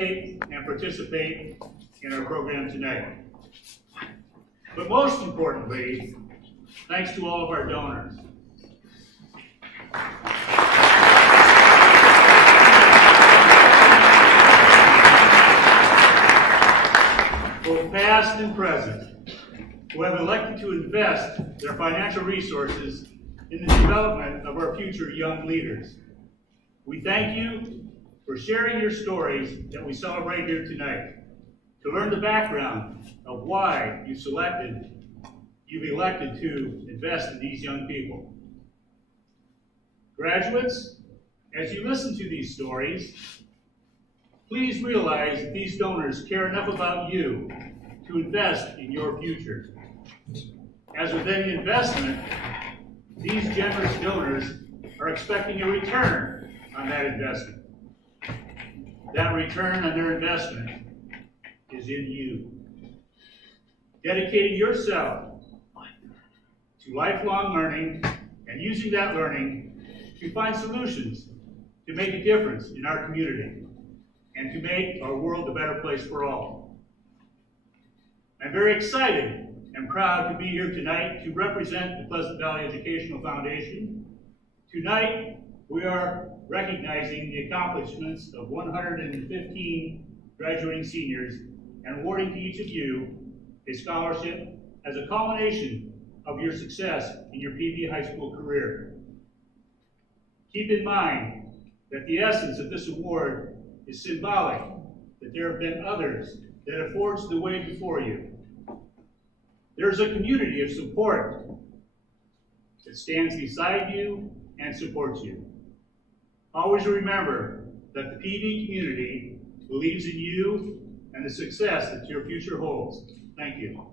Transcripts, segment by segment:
and participate in our program tonight. But most importantly, thanks to all of our donors. Both past and present, who have elected to invest their financial resources in the development of our future young leaders. We thank you for sharing your stories that we celebrate here tonight, to learn the background of why you've elected to invest in these young people. Graduates, as you listen to these stories, please realize that these donors care enough about you to invest in your future. As with any investment, these generous donors are expecting a return on that investment. That return on their investment is in you. Dedicating yourself to lifelong learning and using that learning to find solutions to make a difference in our community and to make our world a better place for all. I'm very excited and proud to be here tonight to represent the Pleasant Valley Educational Foundation. Tonight, we are recognizing the accomplishments of 115 graduating seniors and awarding to each of you a scholarship as a culmination of your success in your PV high school career. Keep in mind that the essence of this award is symbolic, that there have been others that have forged the way before you. There's a community of support that stands beside you and supports you. Always remember that the PV community believes in you and the success that your future holds. Thank you.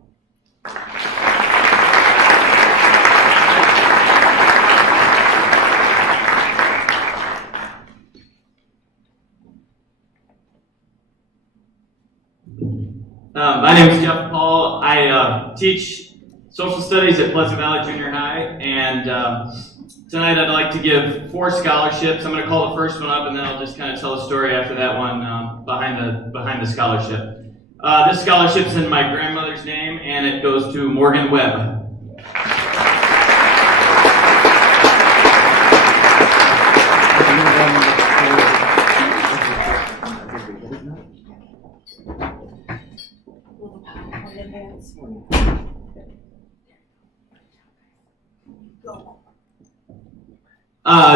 My name is Jeff Paul. I teach social studies at Pleasant Valley Junior High, and tonight I'd like to give 4 scholarships. I'm going to call the first one up, and then I'll just kind of tell a story after that one behind the scholarship. This scholarship's in my grandmother's name, and it goes to Morgan Webb.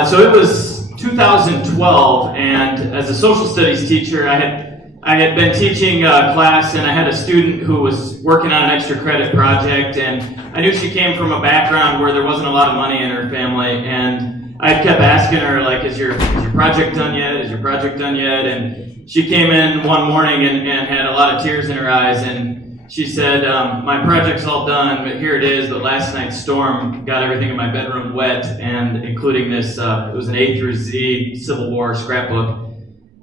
So it was 2012, and as a social studies teacher, I had been teaching a class, and I had a student who was working on an extra credit project, and I knew she came from a background where there wasn't a lot of money in her family, and I kept asking her, like, is your project done yet? Is your project done yet? And she came in one morning and had a lot of tears in her eyes, and she said, my project's all done, but here it is, but last night's storm got everything in my bedroom wet, and including this, it was an A through Z Civil War scrapbook.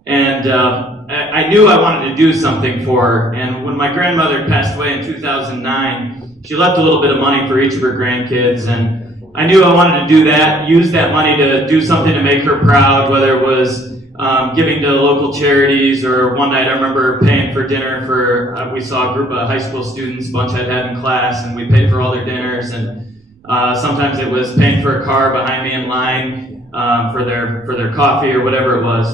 And I knew I wanted to do something for her, and when my grandmother passed away in 2009, she left a little bit of money for each of her grandkids, and I knew I wanted to do that, use that money to do something to make her proud, whether it was giving to local charities, or one night I remember paying for dinner for, we saw a group of high school students, a bunch I'd had in class, and we paid for all their dinners, and sometimes it was paying for a car behind me in line for their coffee or whatever it was.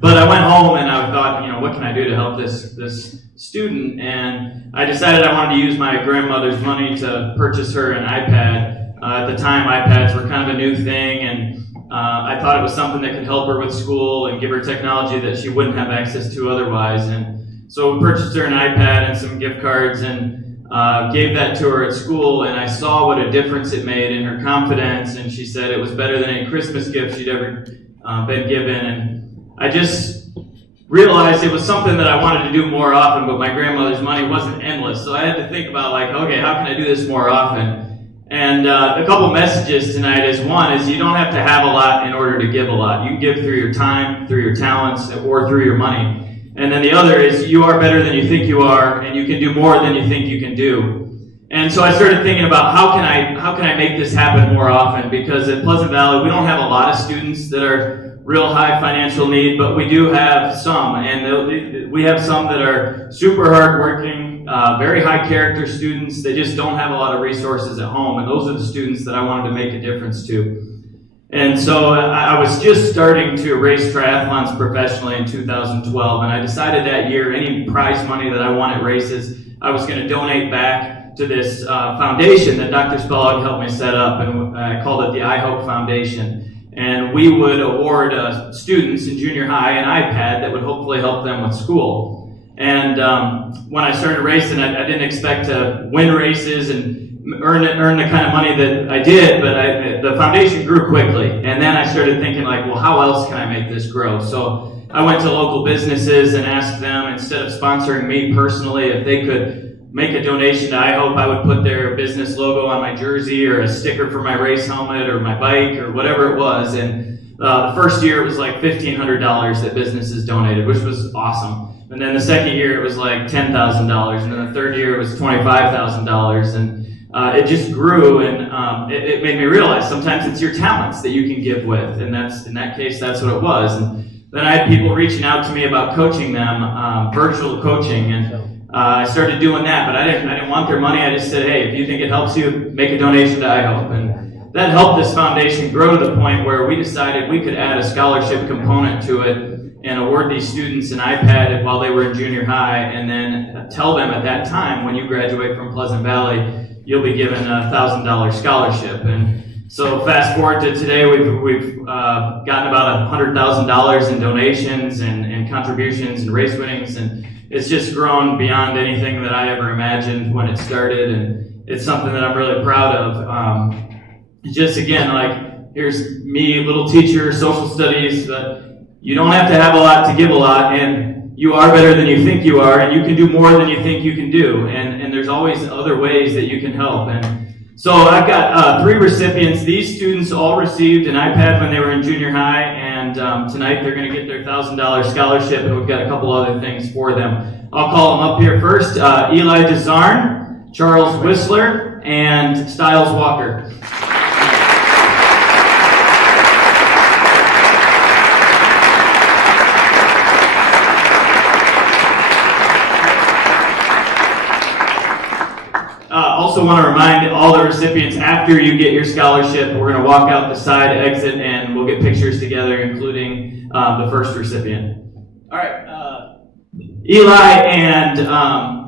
But I went home and I thought, what can I do to help this student? And I decided I wanted to use my grandmother's money to purchase her an iPad. At the time, iPads were kind of a new thing, and I thought it was something that could help her with school and give her technology that she wouldn't have access to otherwise. And so we purchased her an iPad and some gift cards and gave that to her at school, and I saw what a difference it made in her confidence, and she said it was better than any Christmas gift she'd ever been given. And I just realized it was something that I wanted to do more often, but my grandmother's money wasn't endless, so I had to think about, like, okay, how can I do this more often? And a couple messages tonight is, one is you don't have to have a lot in order to give a lot. You can give through your time, through your talents, or through your money. And then the other is you are better than you think you are, and you can do more than you think you can do. And so I started thinking about how can I make this happen more often, because at Pleasant Valley we don't have a lot of students that are real high financial need, but we do have some, and we have some that are super hardworking, very high character students. They just don't have a lot of resources at home, and those are the students that I wanted to make a difference to. And so I was just starting to race triathlons professionally in 2012, and I decided that year any prize money that I won at races, I was going to donate back to this foundation that Dr. Spellag helped me set up, and I called it the I Hope Foundation. And we would award students in junior high an iPad that would hopefully help them with school. And when I started racing, I didn't expect to win races and earn the kind of money that I did, but the foundation grew quickly. And then I started thinking like, well, how else can I make this grow? So I went to local businesses and asked them, instead of sponsoring me personally, if they could make a donation to I Hope. I would put their business logo on my jersey or a sticker for my race helmet or my bike or whatever it was. And the first year it was like $1,500 that businesses donated, which was awesome. And then the second year it was like $10,000, and then the third year it was $25,000, and it just grew, and it made me realize sometimes it's your talents that you can give with, and in that case that's what it was. And then I had people reaching out to me about coaching them, virtual coaching, and I started doing that, but I didn't want their money. I just said, hey, if you think it helps you, make a donation to I Hope. And that helped this foundation grow to the point where we decided we could add a scholarship component to it and award these students an iPad while they were in junior high, and then tell them at that time, when you graduate from Pleasant Valley, you'll be given a $1,000 scholarship. And so fast forward to today, we've gotten about $100,000 in donations and contributions and race winnings, and it's just grown beyond anything that I ever imagined when it started, and it's something that I'm really proud of. Just again, like, here's me, little teacher, social studies, you don't have to have a lot to give a lot, and you are better than you think you are, and you can do more than you think you can do, and there's always other ways that you can help. And so I've got 3 recipients. These students all received an iPad when they were in junior high, and tonight they're going to get their $1,000 scholarship, and we've got a couple other things for them. I'll call them up here first. Eli DeZarn, Charles Whistler, and Styles Walker. Also want to remind all the recipients, after you get your scholarship, we're going to walk out the side exit and we'll get pictures together, including the first recipient. All right. Eli and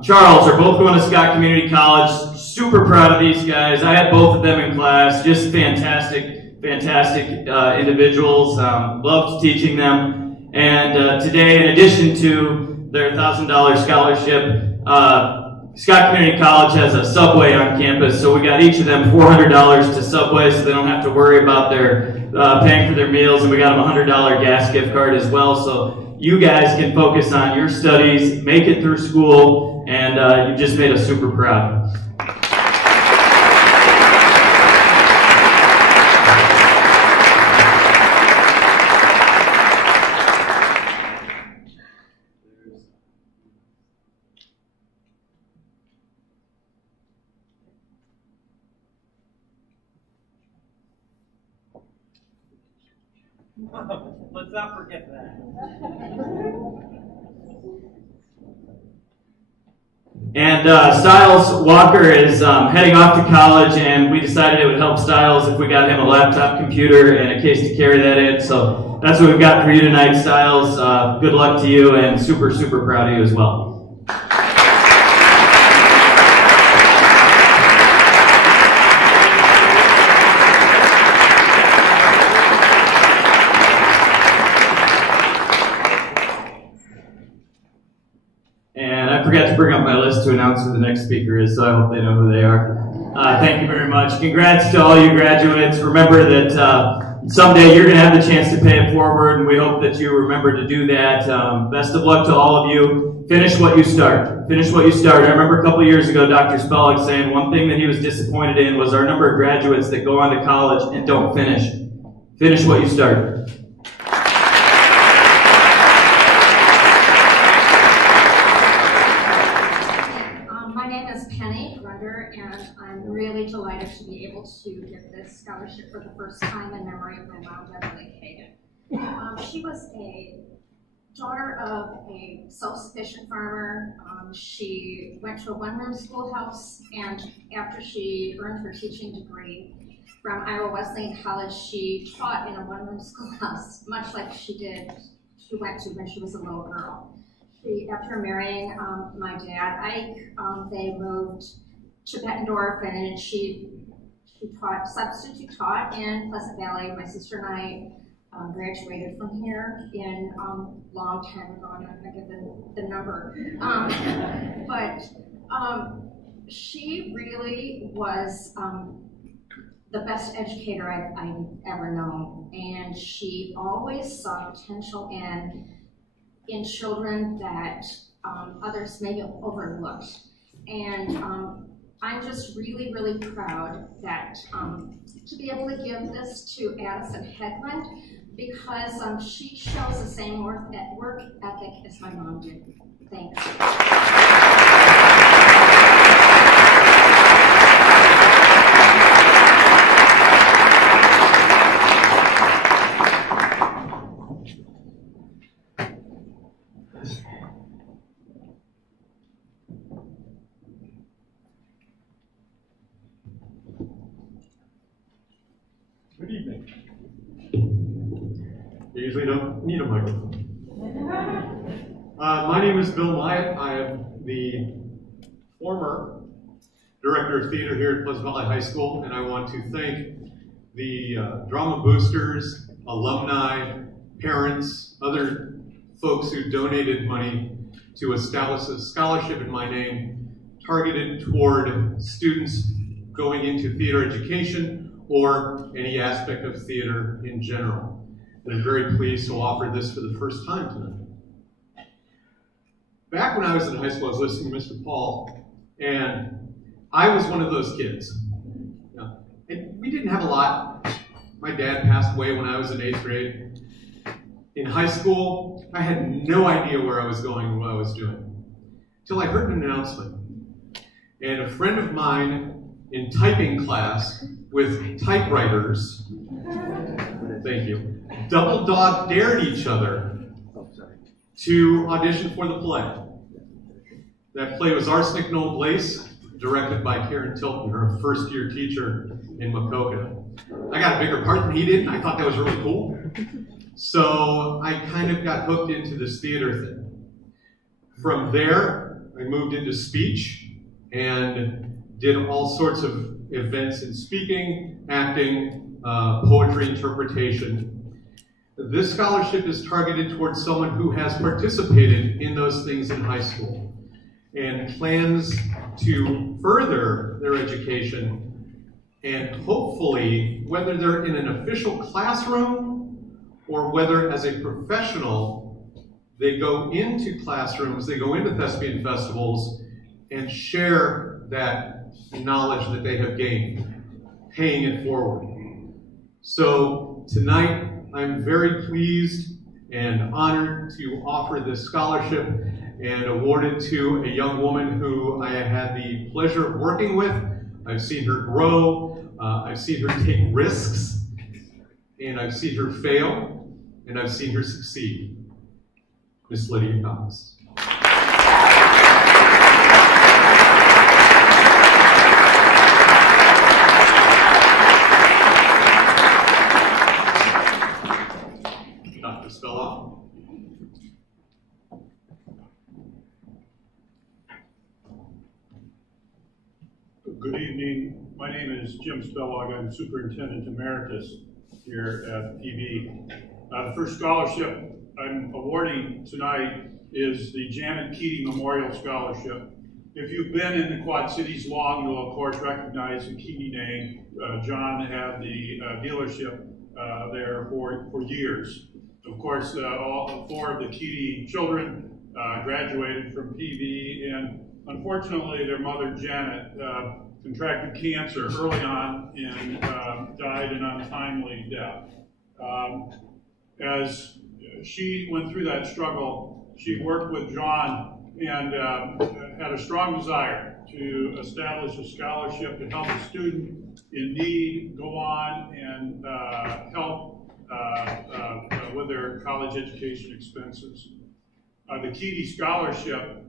Charles are both going to Scott Community College. Super proud of these guys. I had both of them in class. Just fantastic individuals. Loved teaching them. And today, in addition to their $1,000 scholarship, Scott Community College has a Subway on campus, so we got each of them $400 to Subway, so they don't have to worry about their paying for their meals, and we got them a $100 gas gift card as well, so you guys can focus on your studies, make it through school, and you just made us super proud. Let's not forget that. And Styles Walker is heading off to college, and we decided it would help Styles if we got him a laptop computer and a case to carry that in. So that's what we've got for you tonight, Styles. Good luck to you, and super, super proud of you as well. I forgot to bring up my list to announce who the next speaker is, so I hope they know who they are. Thank you very much. Congrats to all you graduates. Remember that someday you're going to have the chance to pay it forward, and we hope that you remember to do that. Best of luck to all of you. Finish what you start. Finish what you start. I remember a couple years ago Dr. Spellag saying one thing that he was disappointed in was our number of graduates that go on to college and don't finish. Finish what you start. And I'm really delighted to be able to give this scholarship for the first time in memory of my mom, Beverly Kagan. She was a daughter of a self-sufficient farmer. She went to a one-room schoolhouse, and after she earned her teaching degree from Iowa Wesleyan College, she taught in a one-room schoolhouse, much like she went to when she was a little girl. After marrying my dad, Ike, they moved to Bettendorf, and she substitute taught in Pleasant Valley. My sister and I graduated from here in long time ago. I'm not going to give the number. But she really was the best educator I've ever known. And she always saw potential in children that others maybe overlooked. And I'm just really, really proud that to be able to give this to Addison Headland, because she shows the same work ethic as my mom did. Thanks. Good evening. You usually don't need a microphone. My name is Bill Myatt. I am the former director of theater here at Pleasant Valley High School, and I want to thank the drama boosters, alumni, parents, other folks who donated money to establish a scholarship in my name targeted toward students going into theater education or any aspect of theater in general. And I'm very pleased to offer this for the first time tonight. Back when I was in high school, I was listening to Mr. Paul, and I was one of those kids. And we didn't have a lot. My dad passed away when I was in 8th grade. In high school, I had no idea where I was going and what I was doing, until I heard an announcement. And a friend of mine in typing class with typewriters, thank you, double dog dared each other to audition for the play. That play was Arsenic No Place, directed by Karen Tilton, her first-year teacher in Macoka. I got a bigger part than he did, and I thought that was really cool. So I kind of got hooked into this theater thing. From there, I moved into speech and did all sorts of events in speaking, acting, poetry interpretation. This scholarship is targeted towards someone who has participated in those things in high school and plans to further their education, and hopefully, whether they're in an official classroom or whether as a professional, they go into classrooms, they go into thespian festivals and share that knowledge that they have gained, paying it forward. So tonight, I'm very pleased and honored to offer this scholarship and award it to a young woman who I had the pleasure of working with. I've seen her grow, I've seen her take risks, and I've seen her fail, and I've seen her succeed. Miss Lydia Thomas. Dr. Spelloff. Good evening. My name is Jim Spellog. I'm Superintendent Emeritus here at PV. The first scholarship I'm awarding tonight is the Janet Keating Memorial Scholarship. If you've been in the Quad Cities long, you'll of course recognize the Keating name. John had the dealership there for years. Of course, all four of the Keating children graduated from PV, and unfortunately their mother Janet contracted cancer early on and died an untimely death. As she went through that struggle, she worked with John and had a strong desire to establish a scholarship to help a student in need go on and help with their college education expenses. The Keedy Scholarship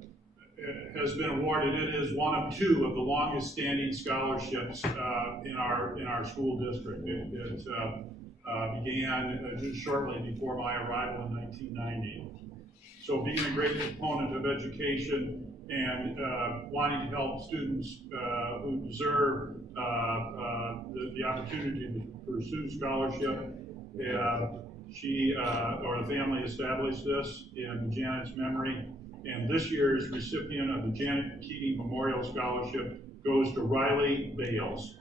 has been awarded. It is one of two of the longest standing scholarships in our school district. It began just shortly before my arrival in 1990. So being a great proponent of education and wanting to help students who deserve the opportunity to pursue scholarship, she or the family established this in Janet's memory. And this year's recipient of the Janet Keating Memorial Scholarship goes to Riley Bales.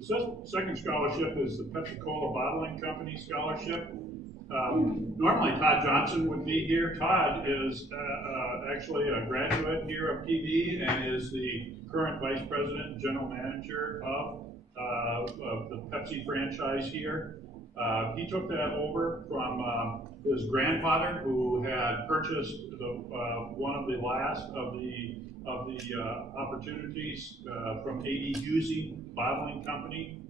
The second scholarship is the Pepsi-Cola Bottling Company Scholarship. Normally Todd Johnson would be here. Todd is actually a graduate here of PV and is the current Vice President and General Manager of the Pepsi franchise here. He took that over from his grandfather, who had purchased one of the last of the opportunities from A.D. Husey Bottling Company,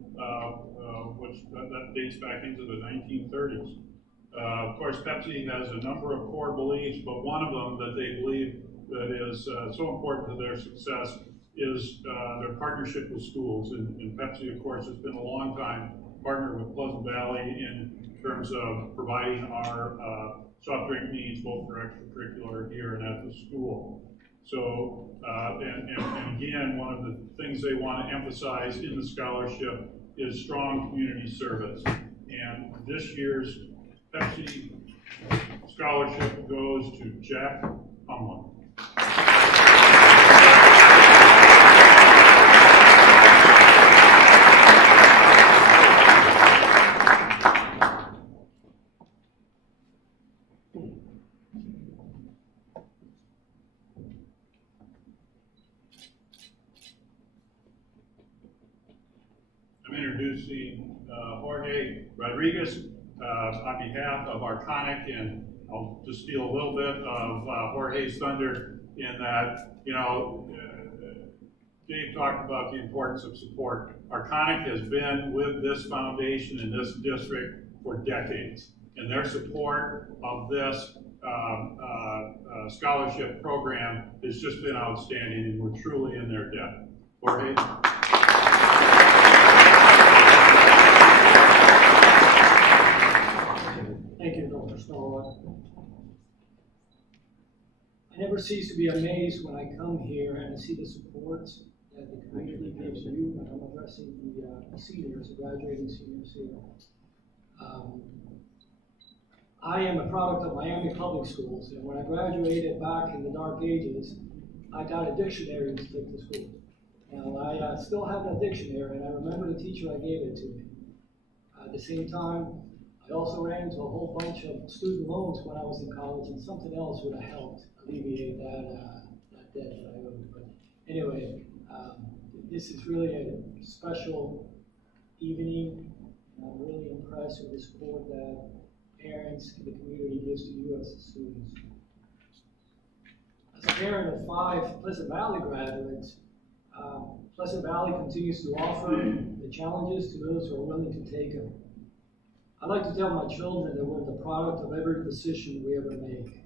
which that dates back into the 1930s. Of course, Pepsi has a number of core beliefs, but one of them that they believe that is so important to their success is their partnership with schools. And Pepsi, of course, has been a long time partner with Pleasant Valley in terms of providing our soft drink needs, both for extracurricular here and at the school. So, and again, one of the things they want to emphasize in the scholarship is strong community service. And this year's Pepsi scholarship goes to Jack Humlin. I'm introducing Jorge Rodriguez on behalf of Arconic, and I'll just steal a little bit of Jorge's thunder in that, Dave talked about the importance of support. Arconic has been with this foundation in this district for decades, and their support of this scholarship program has just been outstanding, and we're truly in their debt. Jorge? Thank you, Dr. Stallworth. I never cease to be amazed when I come here and I see the support that the community gives you when I'm addressing the seniors, the graduating seniors here. I am a product of Miami Public Schools, and when I graduated back in the dark ages, I got a dictionary to take to school. And I still have that dictionary, and I remember the teacher I gave it to me. At the same time, I also ran into a whole bunch of student loans when I was in college, and something else would have helped alleviate that debt that I owed. But anyway, this is really a special evening, and I'm really impressed with the support that parents and the community gives to you as students. As a parent of 5 Pleasant Valley graduates, Pleasant Valley continues to offer the challenges to those who are willing to take them. I like to tell my children that we're the product of every decision we ever make.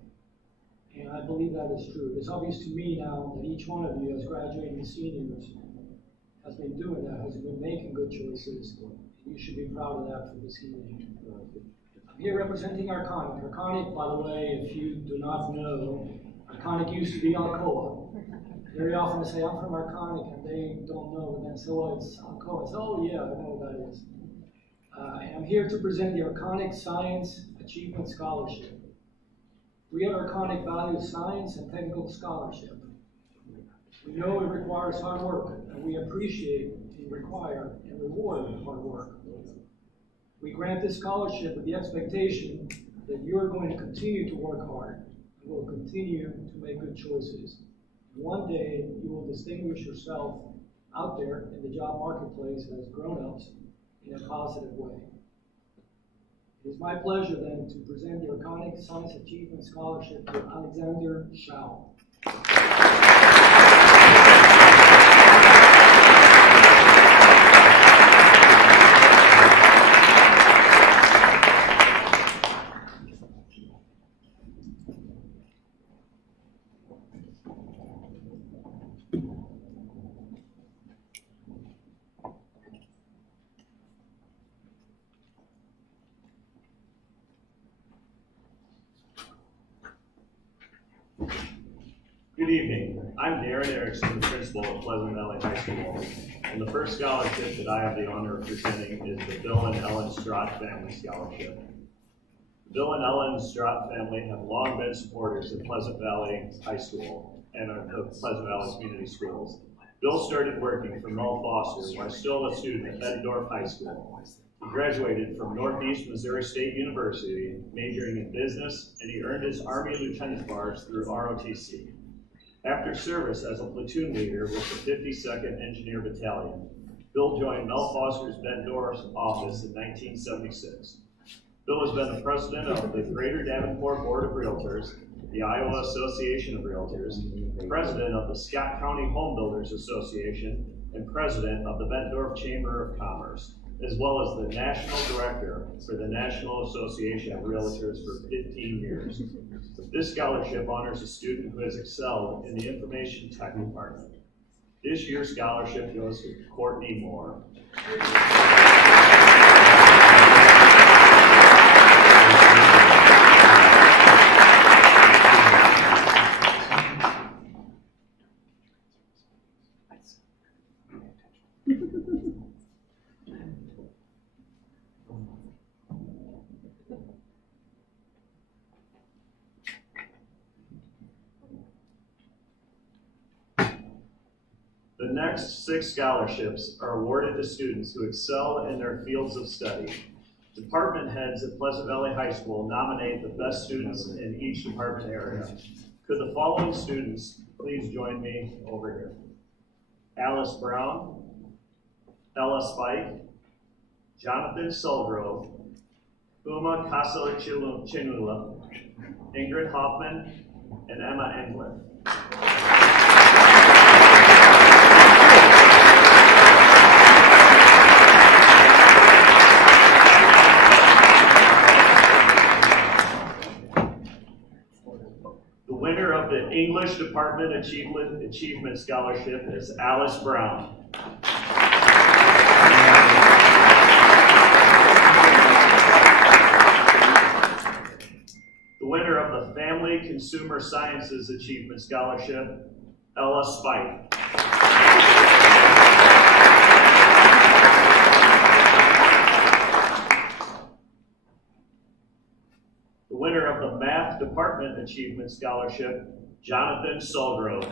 And I believe that is true. It's obvious to me now that each one of you, as graduating seniors, has been doing that, has been making good choices. You should be proud of that for this evening. I'm here representing Arconic. Arconic, by the way, if you do not know, Arconic used to be Alcoa. Very often I say, I'm from Arconic, and they don't know, and then say, well, it's Alcoa. I say, oh yeah, I know what that is. And I'm here to present the Arconic Science Achievement Scholarship. We at Arconic value science and technical scholarship. We know it requires hard work, and we appreciate and require and reward hard work. We grant this scholarship with the expectation that you are going to continue to work hard, and will continue to make good choices. One day, you will distinguish yourself out there in the job marketplace as grown-ups in a positive way. It is my pleasure then to present the Iconic Science Achievement Scholarship to Alexander Schau. Good evening. I'm Darren Erickson, principal at Pleasant Valley High School, and the first scholarship that I have the honor of presenting is the Bill and Ellen Strott Family Scholarship. The Bill and Ellen Strott family have long been supporters of Pleasant Valley High School and of Pleasant Valley Community Schools. Bill started working for Mel Foster while still a student at Bettendorf High School. He graduated from Northeast Missouri State University, majoring in business, and he earned his Army Lieutenant's Bars through ROTC. After service as a platoon leader with the 52nd Engineer Battalion, Bill joined Mel Foster's Bettendorf office in 1976. Bill has been the president of the Greater Davenport Board of Realtors, the Iowa Association of Realtors, president of the Scott County Home Builders Association, and president of the Bettendorf Chamber of Commerce, as well as the national director for the National Association of Realtors for 15 years. This scholarship honors a student who has excelled in the information tech department. This year's scholarship goes to Courtney Moore. The next 6 scholarships are awarded to students who excel in their fields of study. Department heads at Pleasant Valley High School nominate the best students in each department area. Could the following students please join me over here? Alice Brown, Ella Spike, Jonathan Sulgrove, Uma Casale-Chinula, Ingrid Hoffman, and Emma Engler. The winner of the English Department Achievement Scholarship is Alice Brown. The winner of the Family Consumer Sciences Achievement Scholarship, Ella Spike. The winner of the Math Department Achievement Scholarship, Jonathan Sulgrove.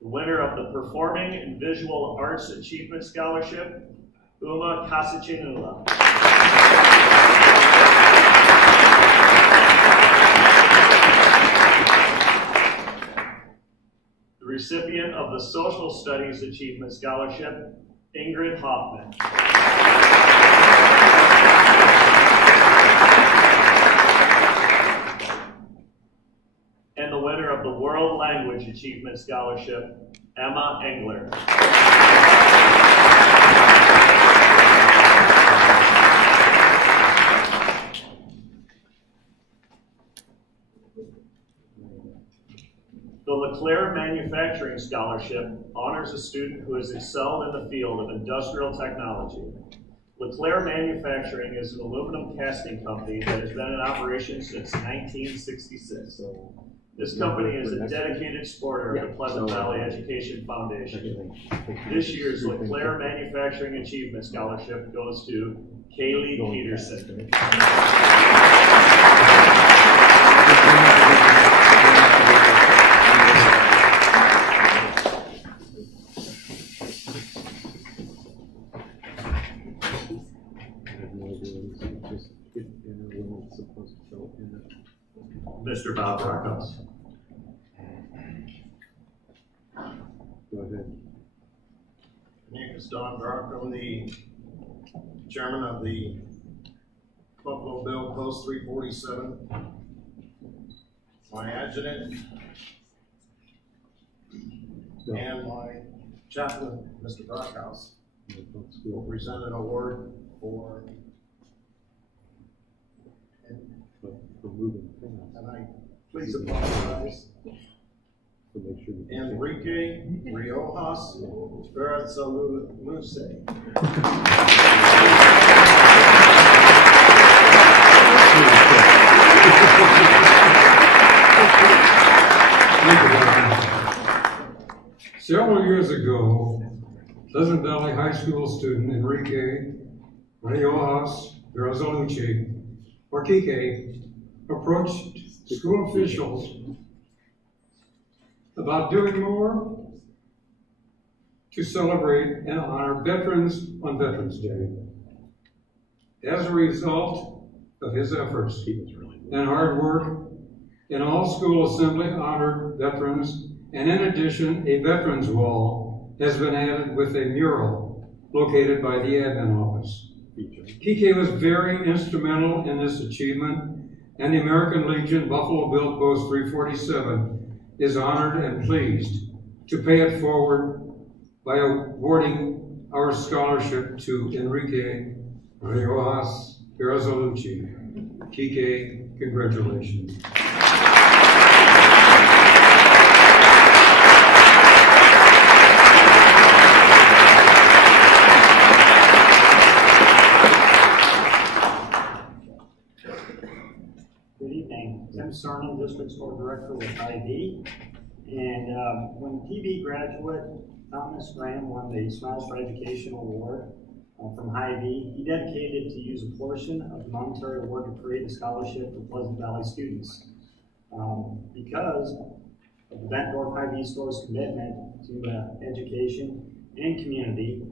The winner of the Performing and Visual Arts Achievement Scholarship, Uma Casachinula. The recipient of the Social Studies Achievement Scholarship, Ingrid Hoffman. And the winner of the World Language Achievement Scholarship, Emma Engler. The LeClaire Manufacturing Scholarship honors a student who has excelled in the field of industrial technology. LeClaire Manufacturing is an aluminum casting company that has been in operation since 1966. This company is a dedicated supporter of the Pleasant Valley Education Foundation. This year's LeClaire Manufacturing Achievement Scholarship goes to Kaylee Peterson. Mr. Bob Brockhouse. Go ahead. My name is Don Brock. I'm the chairman of the Buffalo Bill Post 347. My adjutant and my chaplain, Mr. Brockhouse, will present an award for, and I please apologize, Enrique Riojas Berazaluse. Several years ago, Pleasant Valley High School student Enrique Riojas Berazaluse, or Kike, approached school officials about doing more to celebrate and honor veterans on Veterans Day. As a result of his efforts and hard work, an all-school assembly honored veterans, and in addition, a veterans wall has been added with a mural located by the admin office. Kike was very instrumental in this achievement, and the American Legion Buffalo Bill Post 347 is honored and pleased to pay it forward by awarding our scholarship to Enrique Riojas Berazaluse. Kike, congratulations. Good evening. Tim Cernan, District Store Director with IV. And when PB graduate Thomas Graham won the Smiles for Education Award from Hy-Vee, he dedicated to use a portion of the monetary award to create a scholarship for Pleasant Valley students. Because of the Bentdorf Hy-Vee Store's commitment to education and community,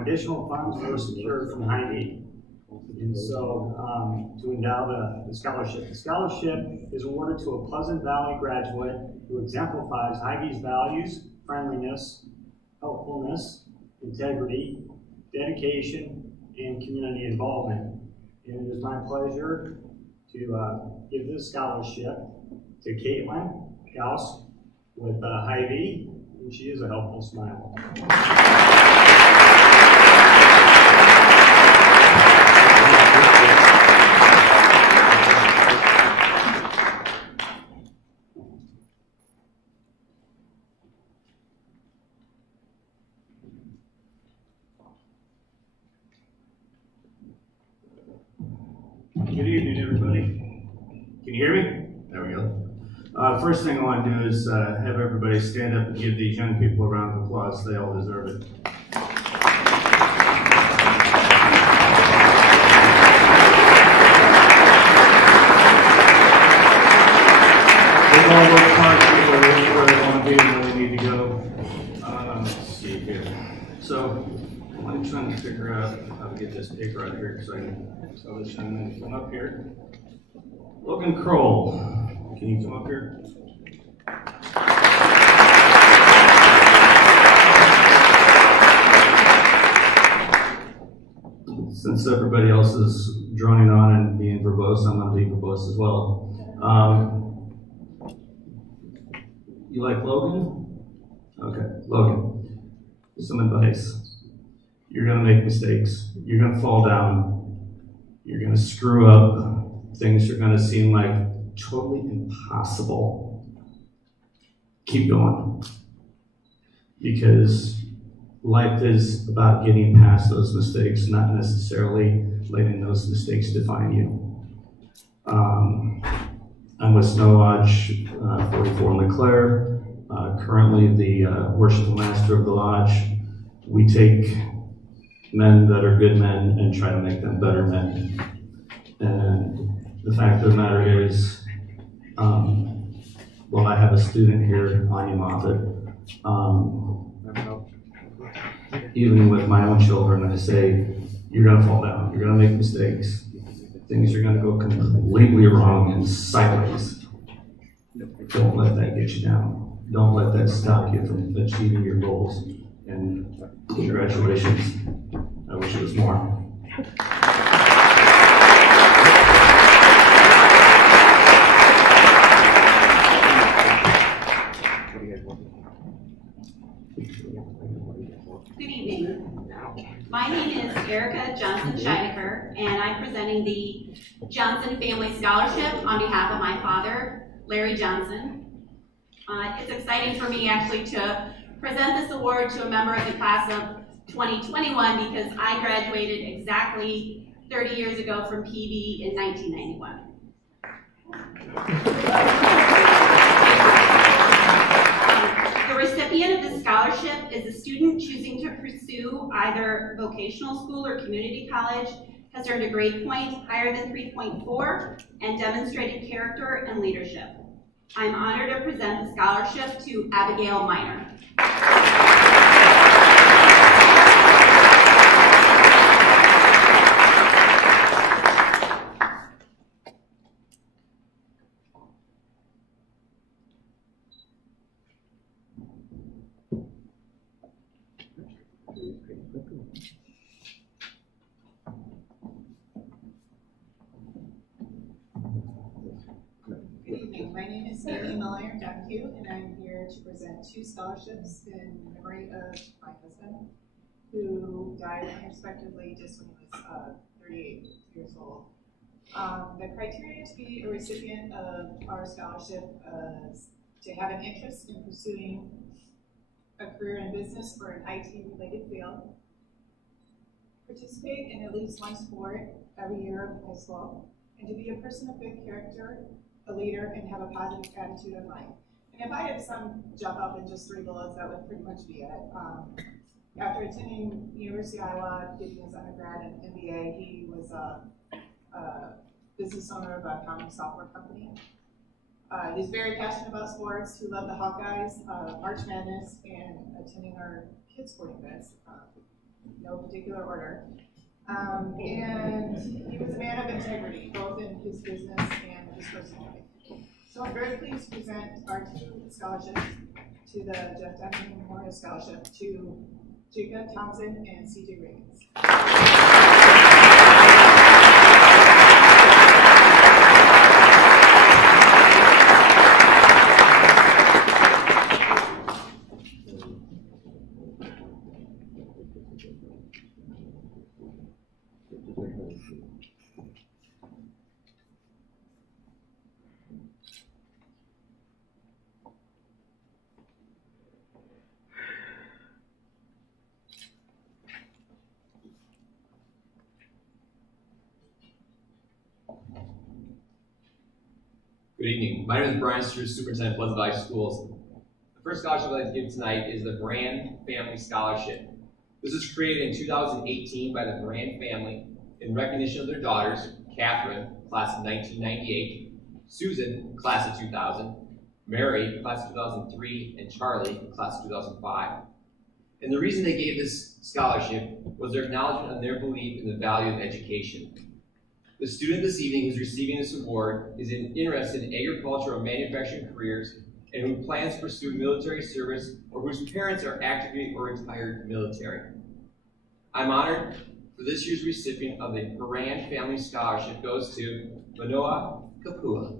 additional funds were secured from Hy-Vee. And so, to endow the scholarship. The scholarship is awarded to a Pleasant Valley graduate who exemplifies Hy-Vee's values, friendliness, helpfulness, integrity, dedication, and community involvement. And it is my pleasure to give this scholarship to Caitlin Gauss with Hy-Vee, and she is a helpful smile. Good evening, everybody. Can you hear me? There we go. First thing I want to do is have everybody stand up and give these young people a round of applause. They all deserve it. They all work hard to get where they want to be and where they need to go. Let's see here. So I'm trying to figure out how to get this paper out of here so I can tell this young man to come up here. Logan Kroll, can you come up here? Since everybody else is droning on and being verbose, I'm going to be verbose as well. You like Logan? Okay, Logan, some advice. You're going to make mistakes. You're going to fall down. You're going to screw up. Things are going to seem like totally impossible. Keep going. Because life is about getting past those mistakes, not necessarily letting those mistakes define you. I'm with Snow Lodge 44 LeClaire, currently the worship master of the lodge. We take men that are good men and try to make them better men. And the fact of the matter is, well, I have a student here, Anya Moffett. Even with my own children, I say, you're going to fall down, you're going to make mistakes. Things are going to go completely wrong and sideways. don't let that get you down. Don't let that stop you from achieving your goals. And congratulations. I wish it was more. Good evening. My name is Erica Johnson-Scheidecker, and I'm presenting the Johnson Family Scholarship on behalf of my father, Larry Johnson. It's exciting for me actually to present this award to a member of the class of 2021 because I graduated exactly 30 years ago from PV in 1991. The recipient of the scholarship is a student choosing to pursue either vocational school or community college, has earned a grade point higher than 3.4, and demonstrated character and leadership. I'm honored to present the scholarship to Abigail Miner. Good evening. My name is Amy Miller Dunque, and I'm here to present 2 scholarships in memory of my husband, who died unexpectedly just when he was 38 years old. The criteria to be a recipient of our scholarship is to have an interest in pursuing a career in business or an IT-related field, participate in at least one sport every year of high school, and to be a person of good character, a leader, and have a positive attitude in life. And if I had some jump up in just 3 bullets, that would pretty much be it. After attending University of Iowa, getting his undergrad and MBA, he was a business owner of a accounting software company. He's very passionate about sports. He loved the Hawkeyes, March Madness, and attending our kids' sporting events, no particular order. And he was a man of integrity, both in his business and his personal life. So I'm very pleased to present our 2 scholarships to the Jeff Duncan Memorial Scholarship to Jacob Townsend and CJ Reigns. Good evening. My name is Brian Struess, Superintendent of Pleasant Valley Schools. The first scholarship I'd like to give tonight is the Brand Family Scholarship. This was created in 2018 by the Brand family in recognition of their daughters, Catherine, class of 1998, Susan, class of 2000, Mary, class of 2003, and Charlie, class of 2005. And the reason they gave this scholarship was their acknowledgement of their belief in the value of education. The student this evening who's receiving this award is interested in agricultural or manufacturing careers and who plans to pursue military service or whose parents are actively or retired military. I'm honored for this year's recipient of the Brand Family Scholarship goes to Manoa Kapua.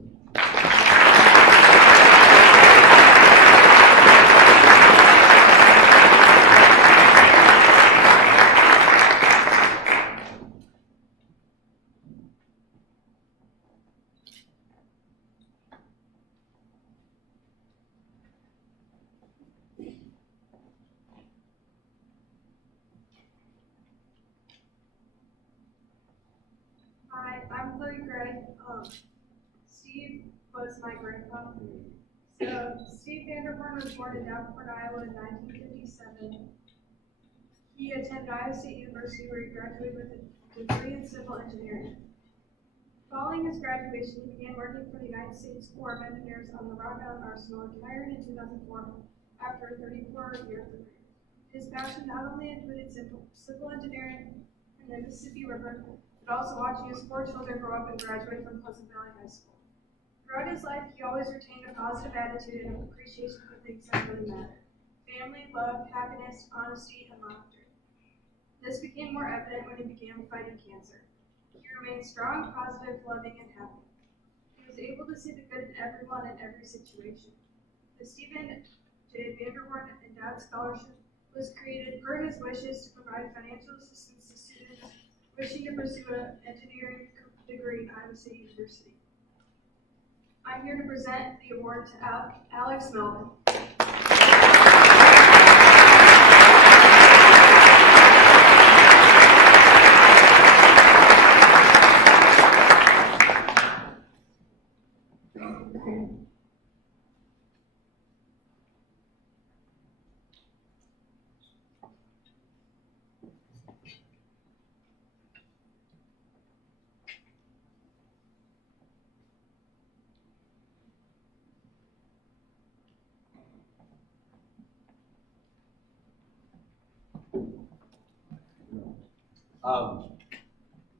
Hi, I'm Chloe Gray. Steve was my grandpa. So Steve Vanderborn was born in Davenport, Iowa in 1957. He attended Iowa State University where he graduated with a degree in civil engineering. Following his graduation, he began working for the United States Corps of Engineers on the Rock Island Arsenal, retiring in 2004 after a 34-year career. His passion not only included civil engineering and the Mississippi River, but also watching his 4 children grow up and graduate from Pleasant Valley High School. Throughout his life, he always retained a positive attitude and appreciation for things that really matter: family, love, happiness, honesty, and laughter. This became more evident when he began fighting cancer. He remained strong, positive, loving, and happy. He was able to see the good in everyone and every situation. The Stephen J. Vanderborn Endowed Scholarship was created per his wishes to provide financial assistance to students wishing to pursue an engineering degree at Iowa State University. I'm here to present the award to Alex Melvin.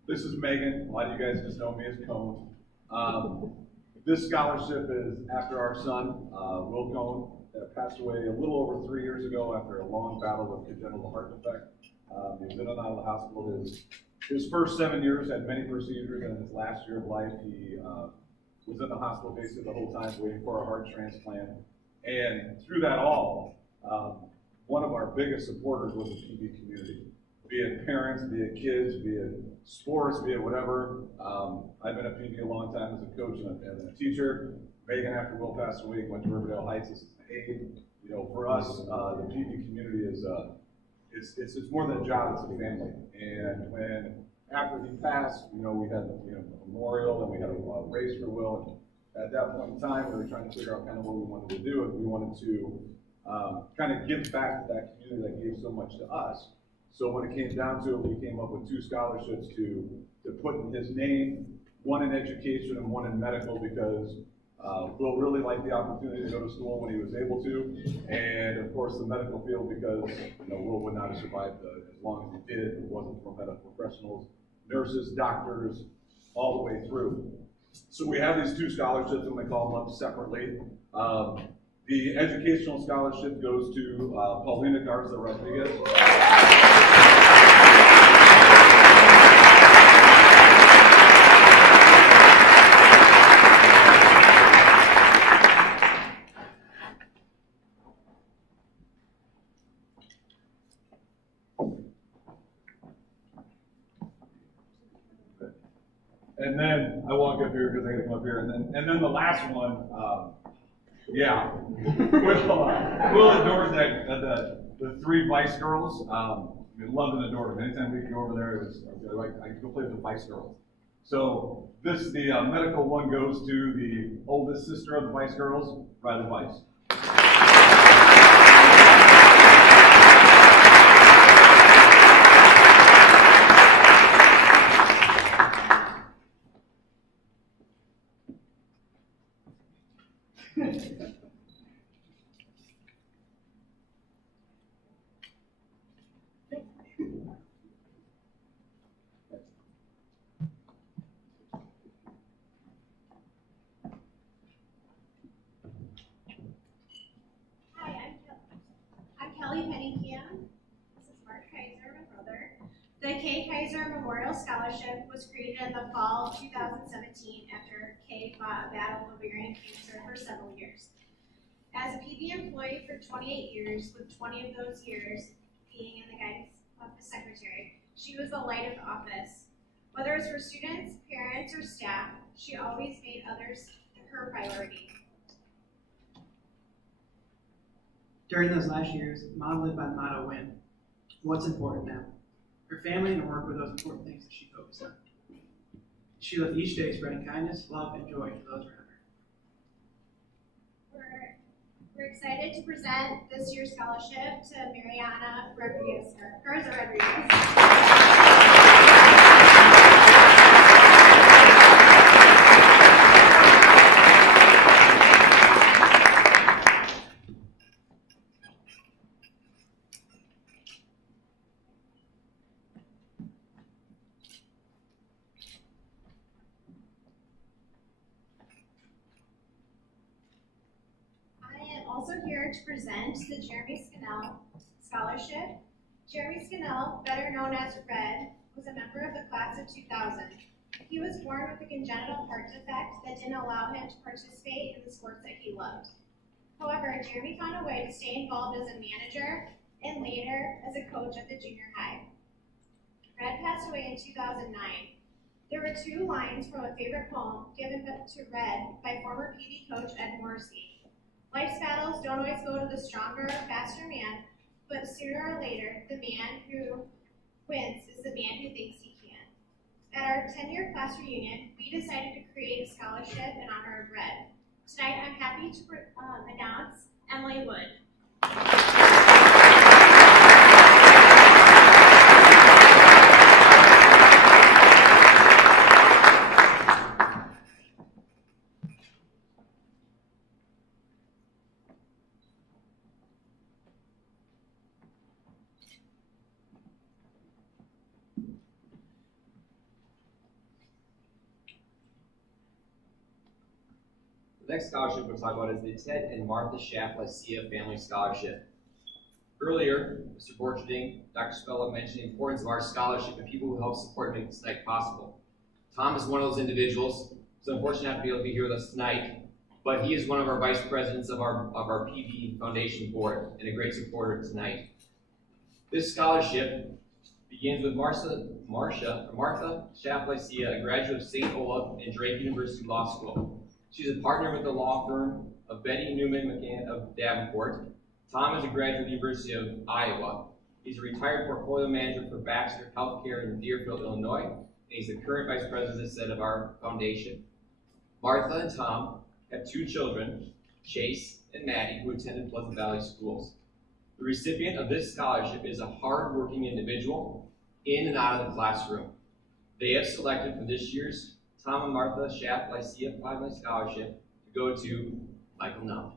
This is Megan. A lot of you guys just know me as Cone. This scholarship is after our son, Will Cone, that passed away a little over 3 years ago after a long battle with congenital heart defect. He was in and out of the hospital. His first 7 years had many procedures, and in his last year of life, he was in the hospital basically the whole time waiting for a heart transplant. And through that all, one of our biggest supporters was the PB community. Be it parents, be it kids, be it sports, be it whatever. I've been at PB a long time as a coach and a teacher. Megan, after Will passed away, went to Riverdale Heights as an aide. You know, for us, the PB community is it's more than a job; it's a family. And when after he passed, you know, we had a memorial and we had a race for Will. And at that point in time, we were trying to figure out kind of what we wanted to do, and we wanted to kind of give back to that community that gave so much to us. So when it came down to it, we came up with 2 scholarships to put in his name, one in education and one in medical, because Will really liked the opportunity to go to school when he was able to, and of course the medical field, because Will would not have survived as long as he did if it wasn't for medical professionals, nurses, doctors, all the way through. So we have these 2 scholarships, I'm going to call them up separately. The educational scholarship goes to Paulina Garza Rodriguez. And then I walk up here because I got to come up here, and then the last one, yeah, Will adores the 3 Vice girls. We loved and adored them. Anytime we could go over there, I could go play with the Vice girls. So the medical one goes to the oldest sister of the Vice girls, Riley Vice. The Kay Kaiser Memorial Scholarship was created in the fall of 2017 after Kay fought a battle with ovarian cancer for several years. As a PB employee for 28 years, with 20 of those years being in the guidance of the secretary, she was the light of the office. Whether it was for students, parents, or staff, she always made others her priority. During those last years, Mom lived by the motto, "Win. What's important now?" Her family and work were those important things that she focused on. She lived each day spreading kindness, love, and joy to those around her. We're excited to present this year's scholarship to Mariana Rodriguez, or Garza Rodriguez. here to present the Jeremy Scannell Scholarship. Jeremy Scannell, better known as Red, was a member of the class of 2000. He was born with a congenital heart defect that didn't allow him to participate in the sports that he loved. However, Jeremy found a way to stay involved as a manager and later as a coach at the junior high. Red passed away in 2009. There were 2 lines from a favorite poem given to Red by former PD coach Ed Morrissey. Life's battles don't always go to the stronger or faster man, but sooner or later, the man who wins is the man who thinks he can. At our 10-year class reunion, we decided to create a scholarship in honor of Red. Tonight, I'm happy to announce Emily Wood. The next scholarship we'll talk about is the Ted and Martha Schaff Lycea Family Scholarship. Earlier, Mr. Borcherding, Dr. Spella mentioned the importance of our scholarship and people who help support and make this night possible. Tom is one of those individuals, so unfortunately not to be able to be here with us tonight, but he is one of our vice presidents of our PB Foundation Board and a great supporter tonight. This scholarship begins with Martha Schaff Lycea, a graduate of St. Olaf and Drake University Law School. She's a partner with the law firm of Betty Newman McCann of Davenport. Tom is a graduate of the University of Iowa. He's a retired portfolio manager for Baxter Healthcare in Deerfield, Illinois, and he's the current vice president, as I said, of our foundation. Martha and Tom have 2 children, Chase and Maddie, who attended Pleasant Valley schools. The recipient of this scholarship is a hard-working individual in and out of the classroom. They have selected for this year's Tom and Martha Schaff Lycea Family Scholarship to go to Michael Nell.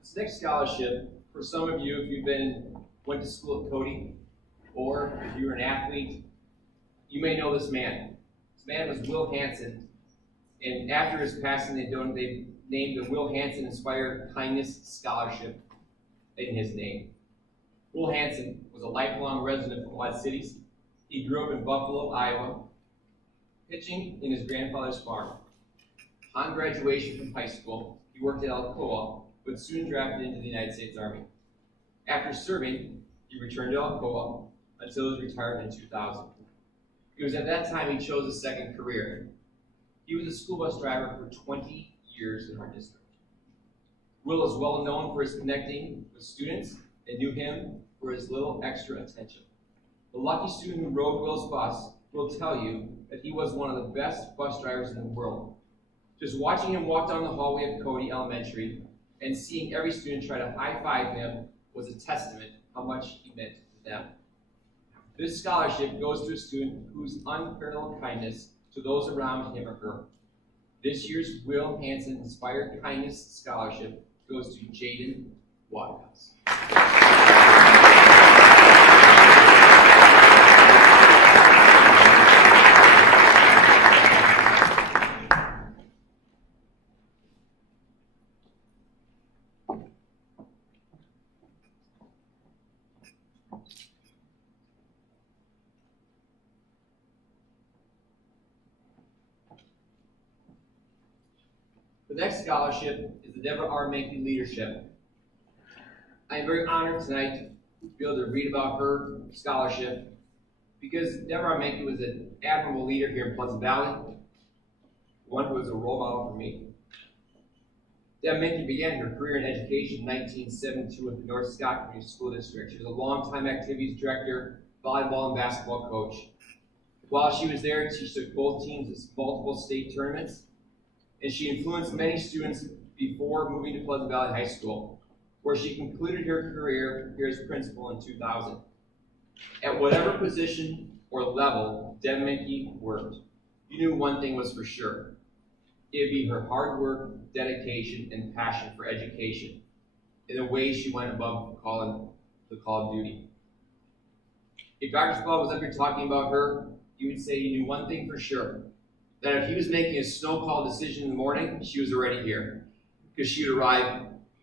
This next scholarship, for some of you, if you've went to school at Cody, or if you're an athlete, you may know this man. This man was Will Hansen, and after his passing, they named the Will Hansen Inspired Kindness Scholarship in his name. Will Hansen was a lifelong resident of Quad Cities. He grew up in Buffalo, Iowa, pitching in his grandfather's farm. Upon graduation from high school, he worked at Alcoa, but soon drafted into the United States Army. After serving, he returned to Alcoa until his retirement in 2000. It was at that time he chose a second career. He was a school bus driver for 20 years in our district. Will is well known for his connecting with students and knew him for his little extra attention. The lucky student who rode Will's bus will tell you that he was one of the best bus drivers in the world. Just watching him walk down the hallway of Cody Elementary and seeing every student try to high-five him was a testament how much he meant to them. This scholarship goes to a student whose unparalleled kindness to those around him or her. This year's Will Hansen Inspired Kindness Scholarship goes to Jaden Waterhouse. The next scholarship is the Deborah R. Mankey Leadership. I am very honored tonight to be able to read about her scholarship because Deborah R. Mankey was an admirable leader here in Pleasant Valley, one who was a role model for me. Deb Mankey began her career in education in 1972 with the North Scott Community School District. She was a longtime activities director, volleyball and basketball coach. While she was there, she took both teams to multiple state tournaments, and she influenced many students before moving to Pleasant Valley High School, where she concluded her career here as principal in 2000. At whatever position or level Deb Mankey worked, you knew one thing was for sure. It'd be her hard work, dedication, and passion for education in the way she went above the call of duty. If Dr. Spell was up here talking about her, you would say you knew one thing for sure, that if he was making a snow call decision in the morning, she was already here, because she would arrive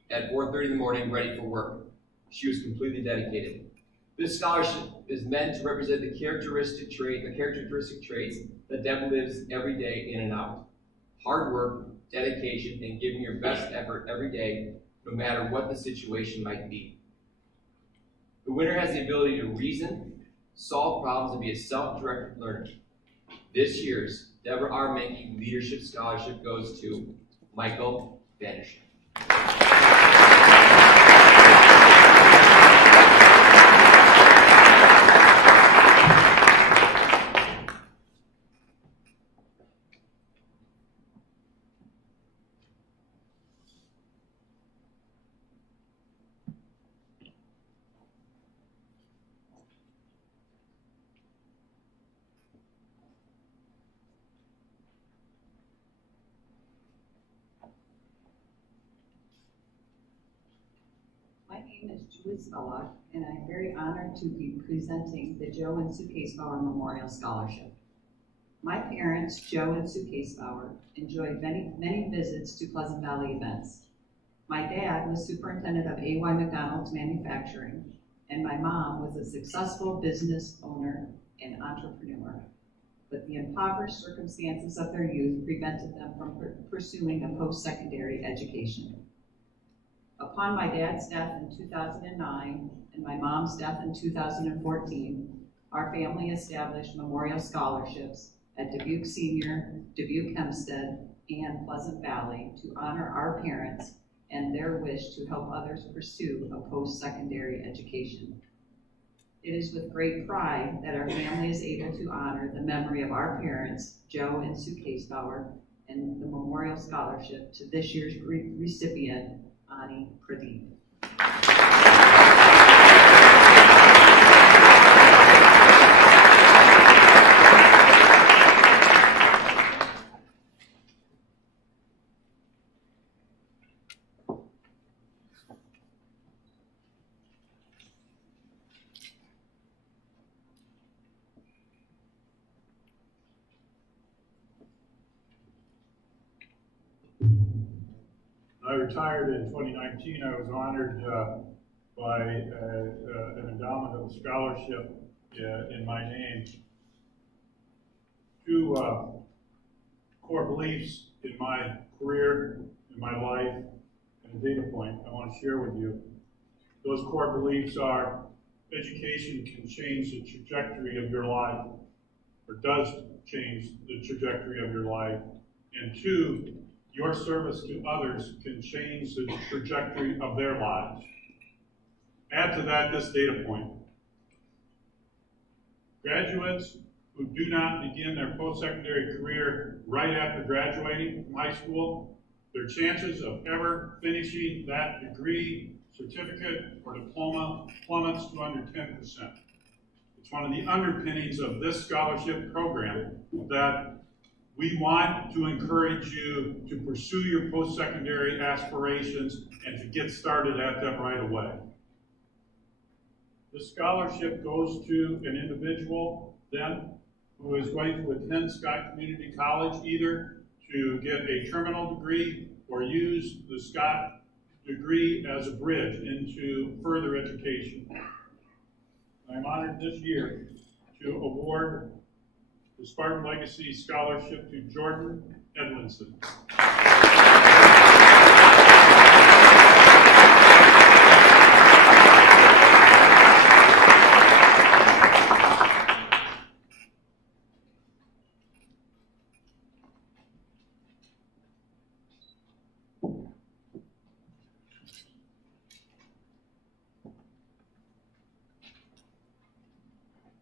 at 4:30 in the morning ready for work. She was completely dedicated. This scholarship is meant to represent the characteristic traits that Deb lives every day in and out. Hard work, dedication, and giving your best effort every day, no matter what the situation might be. The winner has the ability to reason, solve problems, and be a self-directed learner. This year's Deborah R. Menke Leadership Scholarship goes to Michael Vanisher. My name is Julie Spellock, and I'm very honored to be presenting the Joe and Sue Casebauer Memorial Scholarship. My parents, Joe and Sue Casebauer, enjoyed many visits to Pleasant Valley events. My dad was superintendent of A.Y. McDonald's Manufacturing, and my mom was a successful business owner and entrepreneur. But the impoverished circumstances of their youth prevented them from pursuing a post-secondary education. Upon my dad's death in 2009 and my mom's death in 2014, our family established memorial scholarships at Dubuque Senior, Dubuque Hempstead, and Pleasant Valley to honor our parents and their wish to help others pursue a post-secondary education. It is with great pride that our family is able to honor the memory of our parents, Joe and Sue Casebauer, and the memorial scholarship to this year's recipient, Ani Pradeep. I retired in 2019. I was honored by an endowment of a scholarship in my name. Two core beliefs in my career, in my life, and a data point I want to share with you. Those core beliefs are: education can change the trajectory of your life, or does change the trajectory of your life. And two, your service to others can change the trajectory of their lives. Add to that this data point. Graduates who do not begin their post-secondary career right after graduating from high school, their chances of ever finishing that degree, certificate, or diploma plummets to under 10%. It's one of the underpinnings of this scholarship program that we want to encourage you to pursue your post-secondary aspirations and to get started at them right away. This scholarship goes to an individual then who is going to attend Scott Community College either to get a terminal degree or use the Scott degree as a bridge into further education. I'm honored this year to award the Spartan Legacy Scholarship to Jordan Edwinson.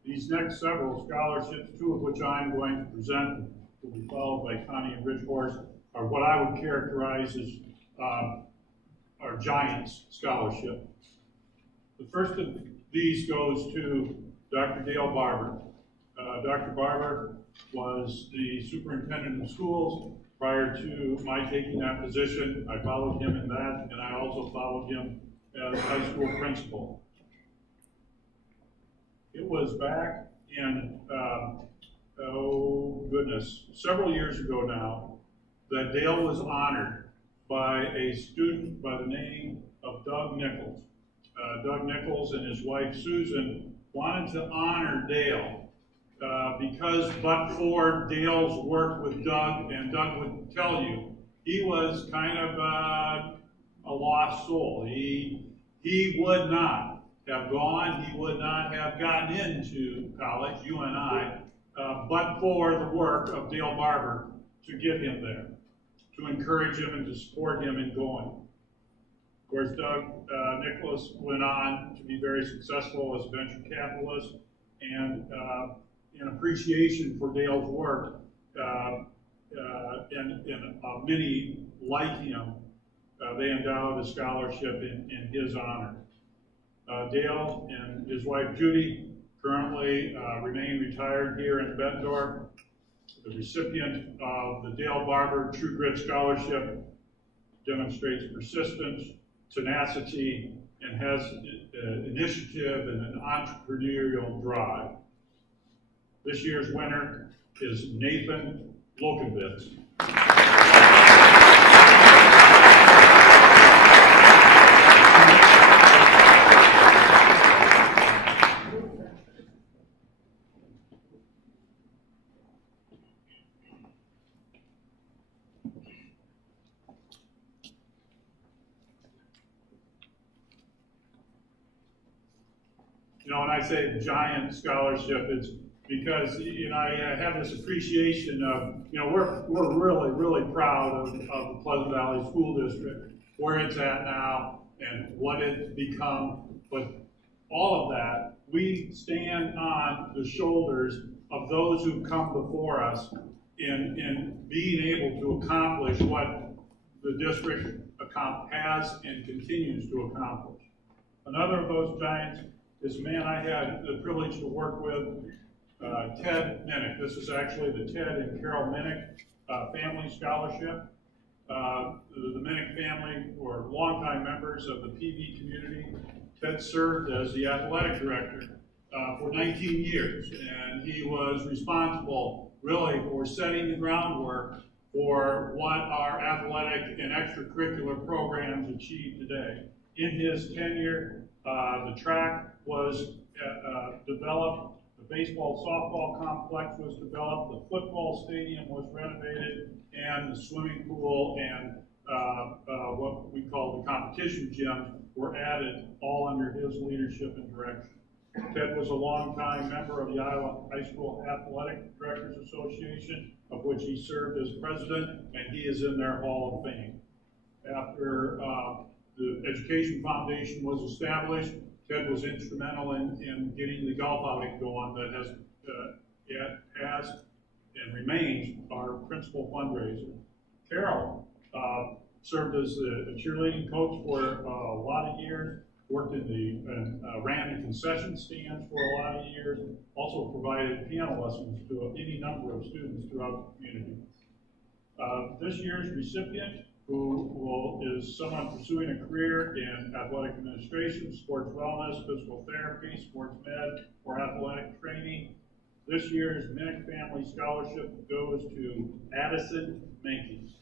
These next several scholarships, two of which I'm going to present, will be followed by Connie and Ridgehorse, are what I would characterize as our Giants Scholarship. The first of these goes to Dr. Dale Barber. Dr. Barber was the superintendent of schools prior to my taking that position. I followed him in that, and I also followed him as high school principal. It was back in, several years ago now, that Dale was honored by a student by the name of Doug Nichols. Doug Nichols and his wife Susan wanted to honor Dale because but for Dale's work with Doug, and Doug would tell you, he was kind of a lost soul. He would not have gone, he would not have gotten into college, you and I, but for the work of Dale Barber to get him there, to encourage him and to support him in going. Of course, Doug Nicholas went on to be very successful as a venture capitalist, and in appreciation for Dale's work, and many like him, they endowed a scholarship in his honor. Dale and his wife Judy currently remain retired here in Bettendorf. The recipient of the Dale Barber True Grit Scholarship demonstrates persistence, tenacity, and has initiative and an entrepreneurial drive. This year's winner is Nathan Lokovitz. You know, when I say giant scholarship, it's because, you know, I have this appreciation of, you know, we're really, really proud of the Pleasant Valley School District, where it's at now and what it's become. But all of that, we stand on the shoulders of those who come before us in being able to accomplish what the district has and continues to accomplish. Another of those giants is a man I had the privilege to work with, Ted Minnick. This is actually the Ted and Carol Minnick Family Scholarship. The Minnick family were longtime members of the PV community. Ted served as the athletic director for 19 years, and he was responsible really for setting the groundwork for what our athletic and extracurricular programs achieve today. In his tenure, the track was developed, the baseball softball complex was developed, the football stadium was renovated, and the swimming pool and what we call the competition gym were added, all under his leadership and direction. Ted was a longtime member of the Iowa High School Athletic Directors Association, of which he served as president, and he is in their Hall of Fame. After the Education Foundation was established, Ted was instrumental in getting the golf outing going that has and remains our principal fundraiser. Carol served as a cheerleading coach for a lot of years, worked ran the concession stands for a lot of years, also provided piano lessons to any number of students throughout the community. This year's recipient, who is someone pursuing a career in athletic administration, sports wellness, physical therapy, sports med, or athletic training. This year's Minnick Family Scholarship goes to Addison Menkes.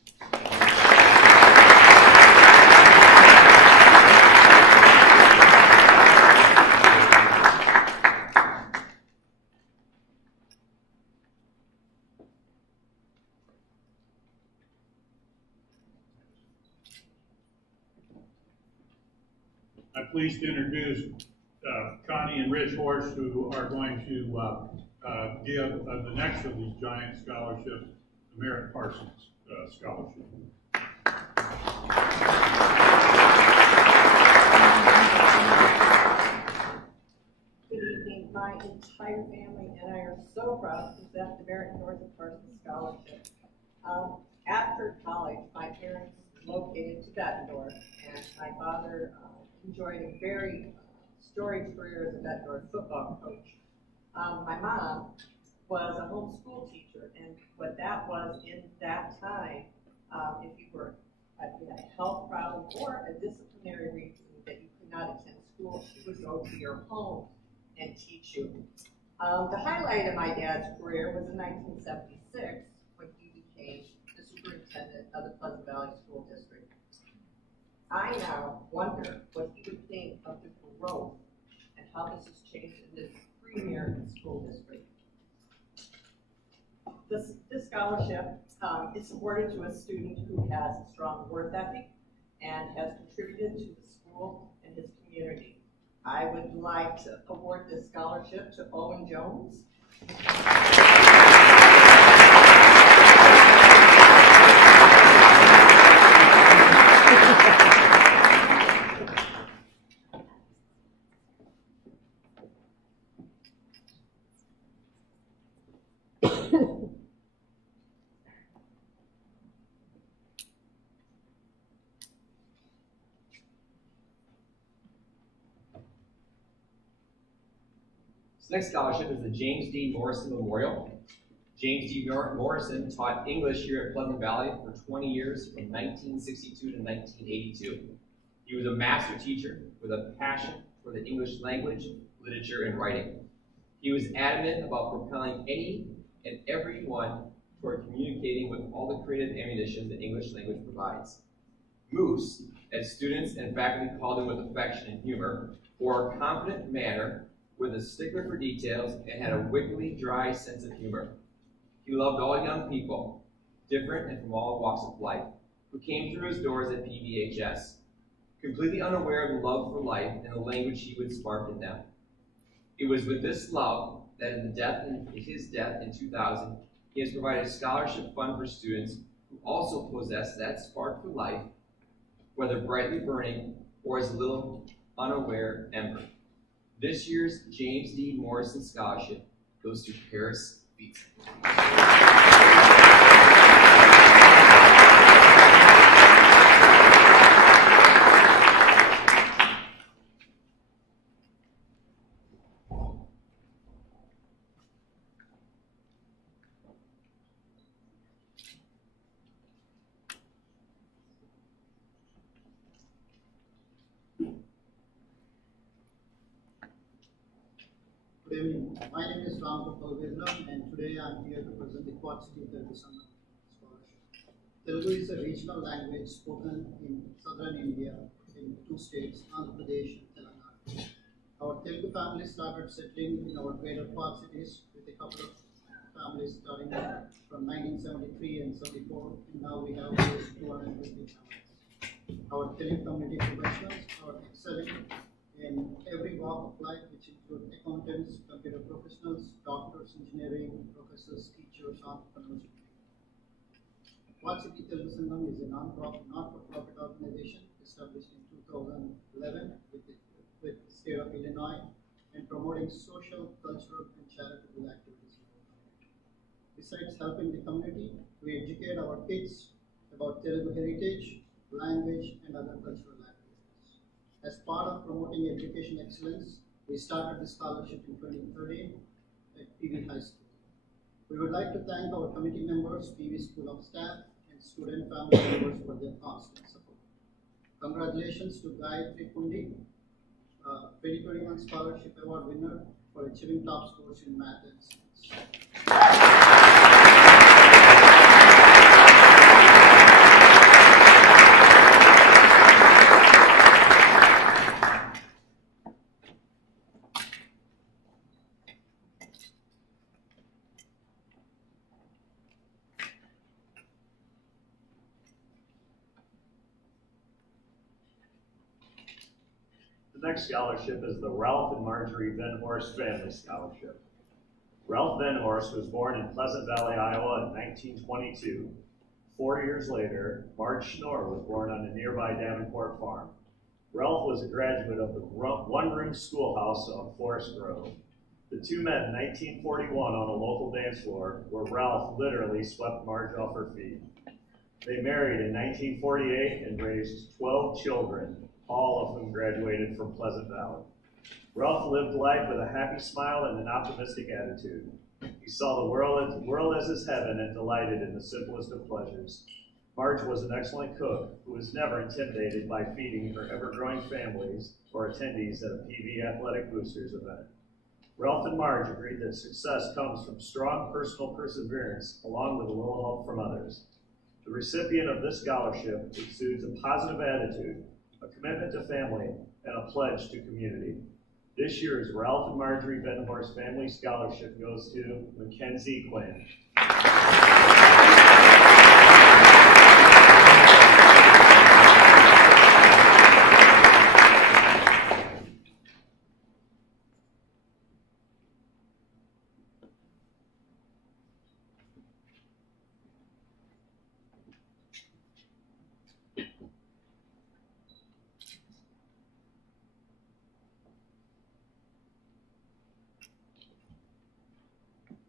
I'm pleased to introduce Connie and Rich Horst, who are going to give the next of these giant scholarships, the Merritt Parsons Scholarship. Good evening. My entire family and I are so proud to present the Merritt Parsons Scholarship. After college, my parents relocated to Bettendorf, and my father enjoyed a very storied career as a Bettendorf football coach. My mom was a homeschool teacher, and what that was in that time, if you had a health problem or a disciplinary reason that you could not attend school, she would go to your home and teach you. The highlight of my dad's career was in 1976 when he became the superintendent of the Pleasant Valley School District. I now wonder what he would think of the growth and how this has changed in this premier school district. This scholarship is awarded to a student who has a strong work ethic and has contributed to the school and his community. I would like to award this scholarship to Owen Jones. This next scholarship is the James D. Morrison Memorial. James D. Morrison taught English here at Pleasant Valley for 20 years from 1962 to 1982. He was a master teacher with a passion for the English language, literature, and writing. He was adamant about propelling any and everyone toward communicating with all the creative ammunition the English language provides. Moose, as students and faculty called him with affection and humor, bore a confident manner with a stickler for details and had a wickedly dry sense of humor. He loved all young people, different and from all walks of life, who came through his doors at PVHS, completely unaware of the love for life and the language he would spark in them. It was with this love that in his death in 2000, he has provided a scholarship fund for students who also possess that spark for life, whether brightly burning or as a little unaware ember. This year's James D. Morrison Scholarship goes to Paris Beats. Good evening. My name is Ram Gopal Vedram, and today I am here to present the Quad City Telugu Summer Scholarship. Telugu is a regional language spoken in southern India in two states, Andhra Pradesh and Telangana. Our Telugu families started settling in our greater Quad cities with a couple of families starting from 1973 and 74, and now we have close to 250 families. Our Telugu community professionals are excelling in every walk of life, which include accountants, computer professionals, doctors, engineering, professors, teachers, entrepreneurs. Quad City Telugu Sangam is a not-for-profit organization established in 2011 with the state of Illinois and promoting social, cultural, and charitable activities. Besides helping the community, we educate our kids about Telugu heritage, language, and other cultural activities. As part of promoting education excellence, we started the scholarship in 2013 at PV High School. We would like to thank our committee members, PV School of Staff, and student family members for their constant support. Congratulations to Gayatri Pundi, 2021 Scholarship Award winner for achieving top scores in math and science. The next scholarship is the Ralph and Marjorie Van Horst Family Scholarship. Ralph Van Horst was born in Pleasant Valley, Iowa in 1922. 4 years later, Marge Schnorr was born on a nearby Davenport farm. Ralph was a graduate of the one-room schoolhouse on Forest Grove. The two met in 1941 on a local dance floor where Ralph literally swept Marge off her feet. They married in 1948 and raised 12 children, all of whom graduated from Pleasant Valley. Ralph lived life with a happy smile and an optimistic attitude. He saw the world as his heaven and delighted in the simplest of pleasures. Marge was an excellent cook who was never intimidated by feeding her ever-growing families or attendees at a PV Athletic Boosters event. Ralph and Marge agreed that success comes from strong personal perseverance along with a little help from others. The recipient of this scholarship exudes a positive attitude, a commitment to family, and a pledge to community. This year's Ralph and Marjorie Benhorst Family Scholarship goes to Mackenzie Quinn.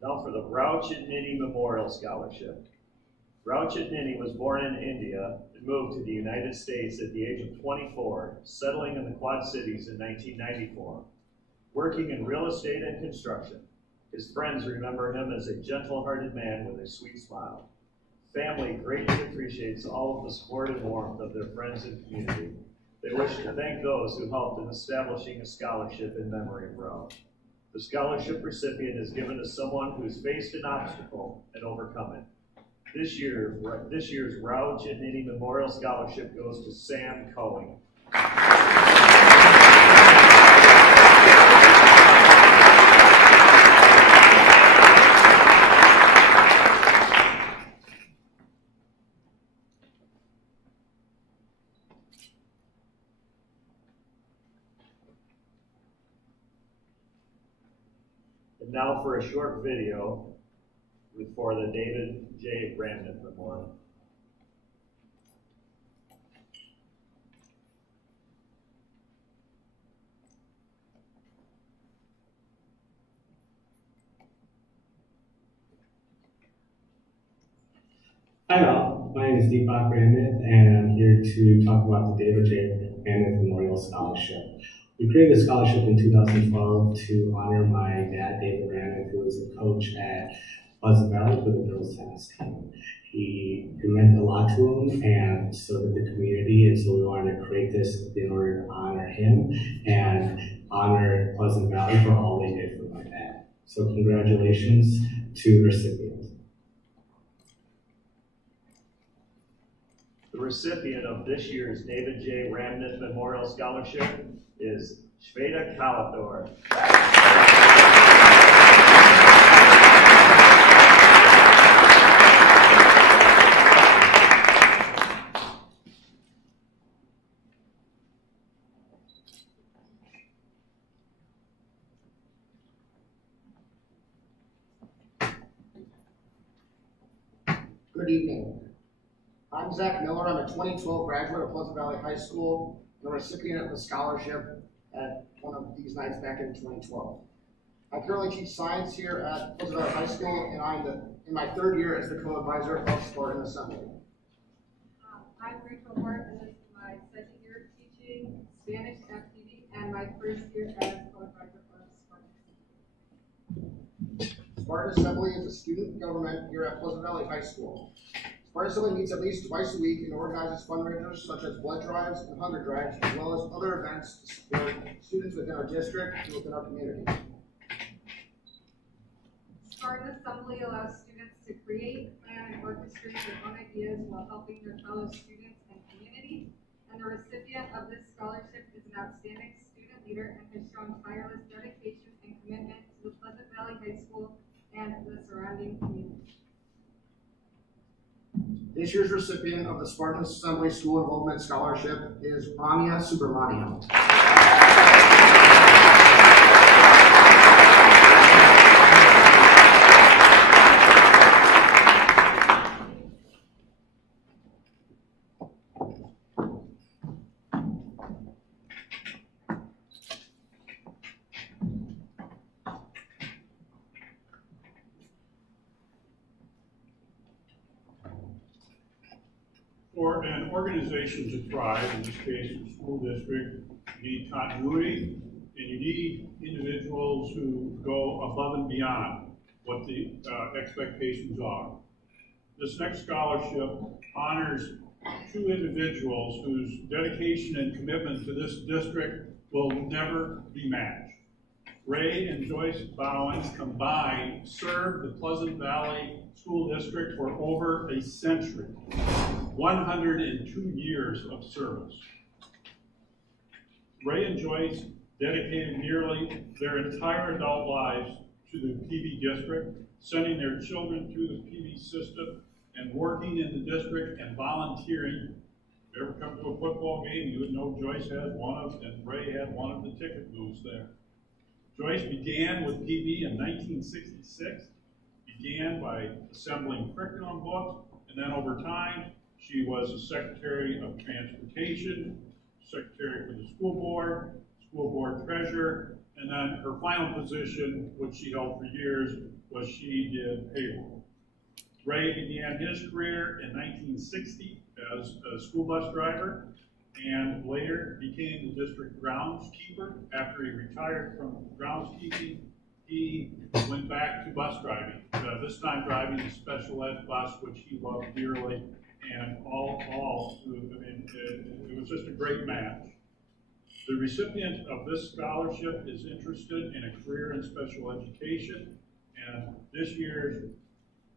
Now for the Rao Chitnini Memorial Scholarship. Rao Chitnini was born in India and moved to the United States at the age of 24, settling in the Quad Cities in 1994. Working in real estate and construction, his friends remember him as a gentle-hearted man with a sweet smile. Family greatly appreciates all of the support and warmth of their friends and community. They wish to thank those who helped in establishing a scholarship in memory of Rao. The scholarship recipient is given to someone who's faced an obstacle and overcome it. This year's Rao Chitnini Memorial Scholarship goes to Sam Cohen. And now for a short video for the David J. Ramnett Memorial. Hi all, my name is Deepak Ramnett and I'm here to talk about the David J. Ramnett Memorial Scholarship. We created the scholarship in 2012 to honor my dad, David Ramnett, who was a coach at Pleasant Valley for the girls tennis team. He meant a lot to him and so did the community, and so we wanted to create this in order to honor him and honor Pleasant Valley for all they did for my dad. So congratulations to the recipient. The recipient of this year's David J. Ramnett Memorial Scholarship is Shveta Kalathor. Good evening. I'm Zach Miller. I'm a 2012 graduate of Pleasant Valley High School and a recipient of the scholarship at one of these nights back in 2012. I currently teach science here at Pleasant Valley High School, and I'm in my third year as the co-advisor of Sport and Assembly. I'm Rachel Hart, and this is my second year of teaching Spanish at PD and my first year as co-advisor of Sport and Assembly. Sport and Assembly is a student government here at Pleasant Valley High School. Sport and Assembly meets at least twice a week and organizes fundraisers such as blood drives and hunger drives, as well as other events to support students within our district and within our community. Spartan Assembly allows students to create, plan, and orchestrate their own ideas while helping their fellow students and community. And the recipient of this scholarship is an outstanding student leader and has shown tireless dedication and commitment to the Pleasant Valley High School and the surrounding community. This year's recipient of the Spartan Assembly School Involvement Scholarship is Ramya Subramaniam. For an organization to thrive, in this case the school district, you need continuity and you need individuals who go above and beyond what the expectations are. This next scholarship honors two individuals whose dedication and commitment to this district will never be matched. Ray and Joyce Bowens combined served the Pleasant Valley School District for over a century, 102 years of service. Ray and Joyce dedicated nearly their entire adult lives to the PV district, sending their children through the PV system and working in the district and volunteering. If you ever come to a football game, you would know Joyce had one of, and Ray had one of the ticket booths there. Joyce began with PV in 1966, began by assembling curriculum books, and then over time, she was a Secretary of Transportation, Secretary for the school board treasurer, and then her final position, which she held for years, was she did payroll. Ray began his career in 1960 as a school bus driver, and later became the district groundskeeper. After he retired from groundskeeping, he went back to bus driving, this time driving a special ed bus, which he loved dearly, and it was just a great match. The recipient of this scholarship is interested in a career in special education, and this year's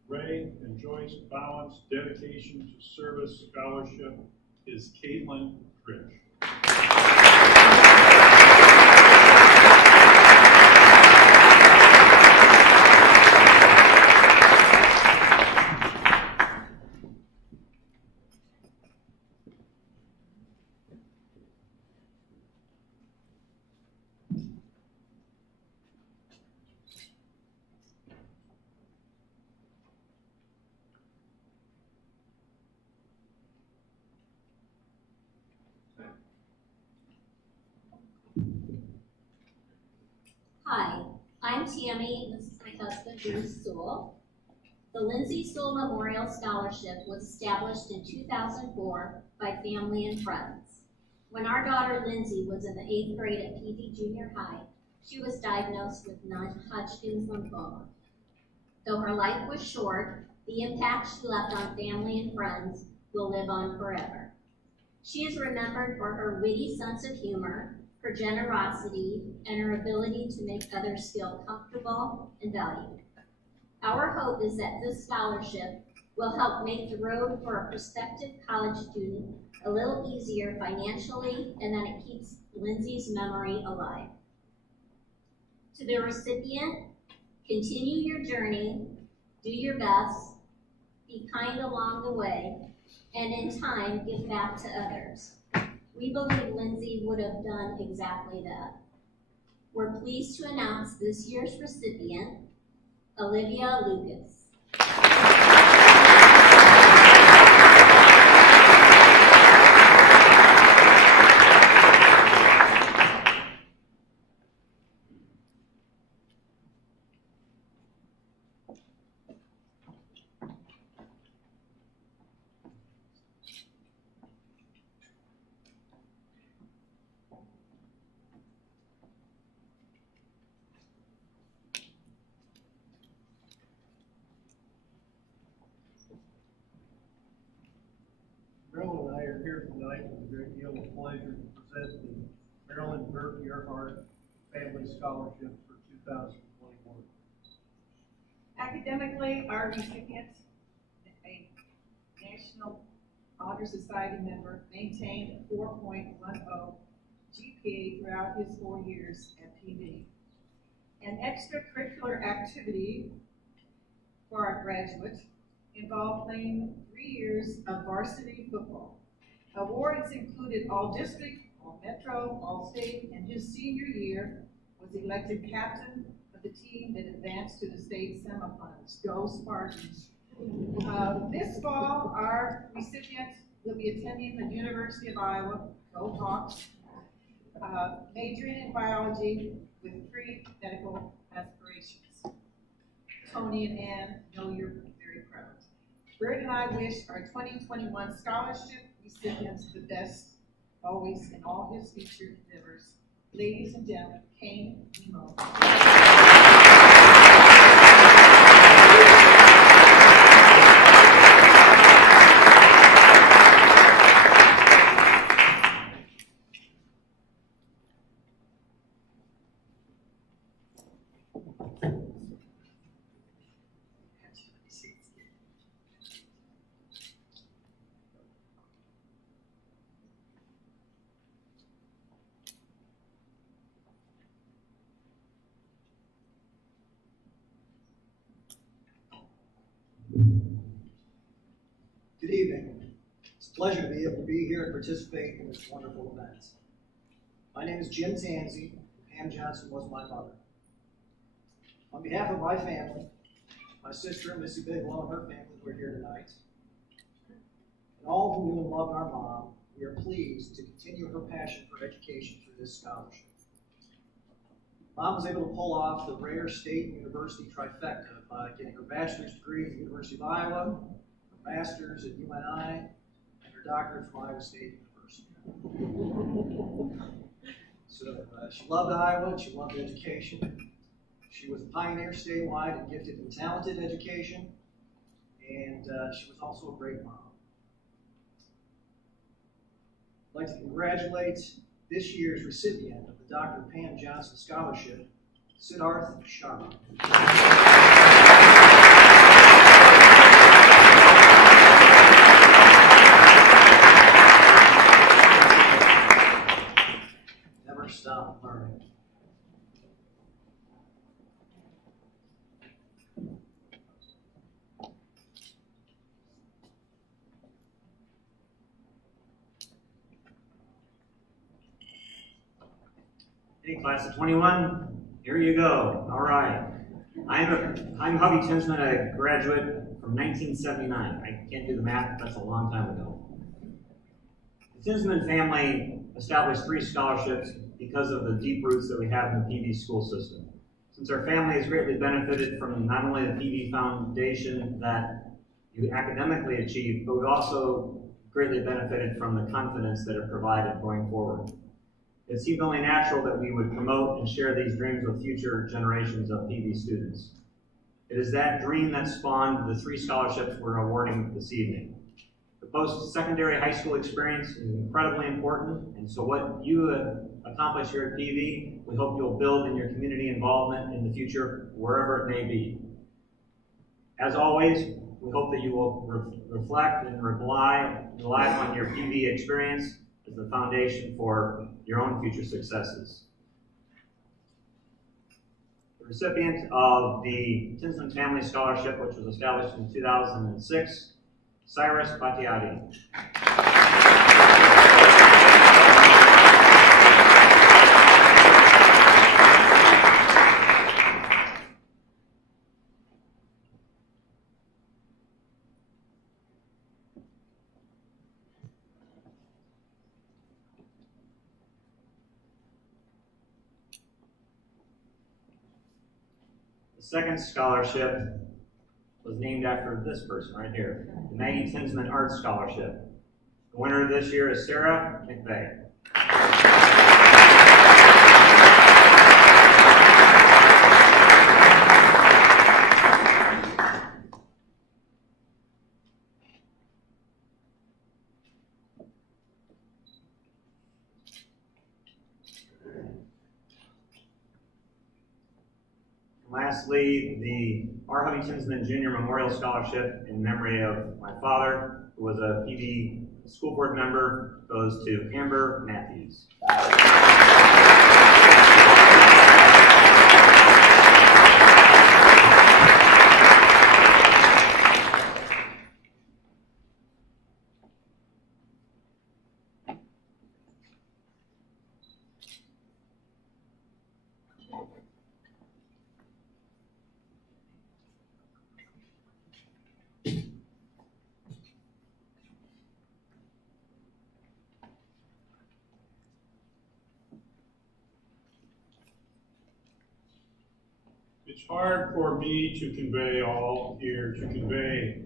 Ray and Joyce Bowens Dedication to Service Scholarship is Caitlin Rich. Hi, I'm Tammy, this is my husband, Bruce Sewell. The Lindsay Sewell Memorial Scholarship was established in 2004 by family and friends. When our daughter Lindsay was in the 8th grade at PD Junior High, she was diagnosed with non-Hodgkin's lymphoma. Though her life was short, the impact she left on family and friends will live on forever. She is remembered for her witty sense of humor, her generosity, and her ability to make others feel comfortable and valued. Our hope is that this scholarship will help make the road for a prospective college student a little easier financially, and that it keeps Lindsay's memory alive. To the recipient, continue your journey, do your best, be kind along the way, and in time, give back to others. We believe Lindsay would have done exactly that. We're pleased to announce this year's recipient, Olivia Lucas. Marilyn and I are here tonight with a great deal of pleasure to present the Marilyn Burke Earhart Family Scholarship for 2021. Academically, our recipient, a National Honor Society member, maintained a 4.10 GPA throughout his 4 years at PV. An extracurricular activity for our graduate involved playing 3 years of varsity football. Awards included All-District, All-Metro, All-State, and his senior year was elected captain of the team that advanced to the state semifinals. Go Spartans! This fall, our recipient will be attending the University of Iowa, Go Hawks, majoring in biology with pre-medical aspirations. Tony and Ann, know you're very proud. Bert and I wish our 2021 scholarship recipients the best always in all his future endeavors. Ladies and gentlemen, Kane Emo. Good evening. It's a pleasure to be able to be here and participate in this wonderful event. My name is Jim Tansey. Pam Johnson was my mother. On behalf of my family, my sister, Missy Biglow, and her family who are here tonight, and all who knew and loved our mom, we are pleased to continue her passion for education through this scholarship. Mom was able to pull off the rare state and university trifecta by getting her bachelor's degree at the University of Iowa, her master's at UNI, and her doctorate from Iowa State University. So she loved Iowa, and she loved education. She was a pioneer statewide in gifted and talented education, and she was also a great mom. I'd like to congratulate this year's recipient of the Dr. Pam Johnson Scholarship, Siddharth Sharma. Never stop learning. Hey, class of 21, here you go. All right. I'm Hubby Tinsman, a graduate from 1979. I can't do the math, but that's a long time ago. The Tinsman family established 3 scholarships because of the deep roots that we have in the PV school system. Since our family has greatly benefited from not only the PV foundation that you academically achieved, but we've also greatly benefited from the confidence that it provided going forward. It seemed only natural that we would promote and share these dreams with future generations of PV students. It is that dream that spawned the 3 scholarships we're awarding this evening. The post-secondary high school experience is incredibly important, and so what you accomplish here at PV, we hope you'll build in your community involvement in the future, wherever it may be. As always, we hope that you will reflect and rely upon your PV experience as the foundation for your own future successes. The recipient of the Tinsman Family Scholarship, which was established in 2006, Cyrus Batiati. The second scholarship was named after this person right here, the Maggie Tinsman Arts Scholarship. The winner this year is Sarah McVeigh. Lastly, the R. Hubby Tinsman Jr. Memorial Scholarship in memory of my father, who was a PV school board member, goes to Amber Matthews. It's hard for me to convey all here, to convey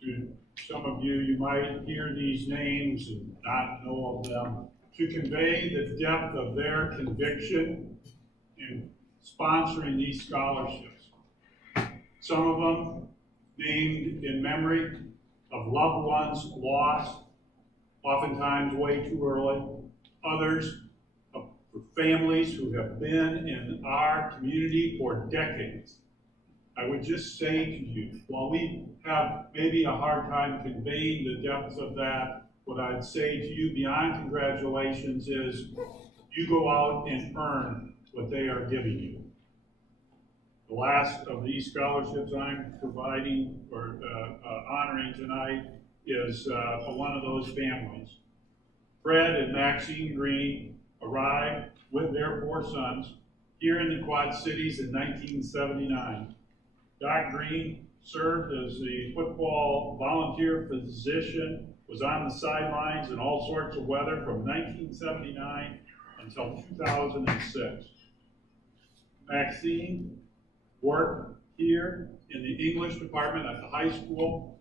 to some of you. You might hear these names and not know of them. to convey the depth of their conviction in sponsoring these scholarships. Some of them named in memory of loved ones lost, oftentimes way too early. Others for families who have been in our community for decades. I would just say to you, while we have maybe a hard time conveying the depths of that, what I'd say to you beyond congratulations is you go out and earn what they are giving you. The last of these scholarships I'm providing or honoring tonight is one of those families. Fred and Maxine Green arrived with their 4 sons here in the Quad Cities in 1979. Doc Green served as the football volunteer physician, was on the sidelines in all sorts of weather from 1979 until 2006. Maxine worked here in the English department at the high school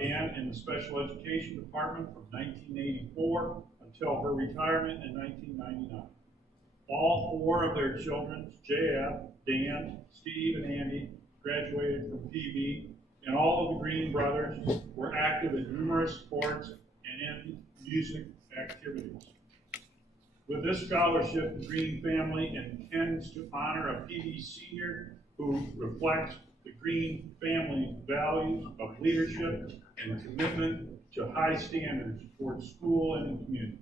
and in the special education department from 1984 until her retirement in 1999. All 4 of their children, JF, Dan, Steve, and Andy, graduated from PB, and all of the Green brothers were active in numerous sports and in music activities. With this scholarship, the Green family intends to honor a PB senior who reflects the Green family values of leadership and commitment to high standards towards school and the community.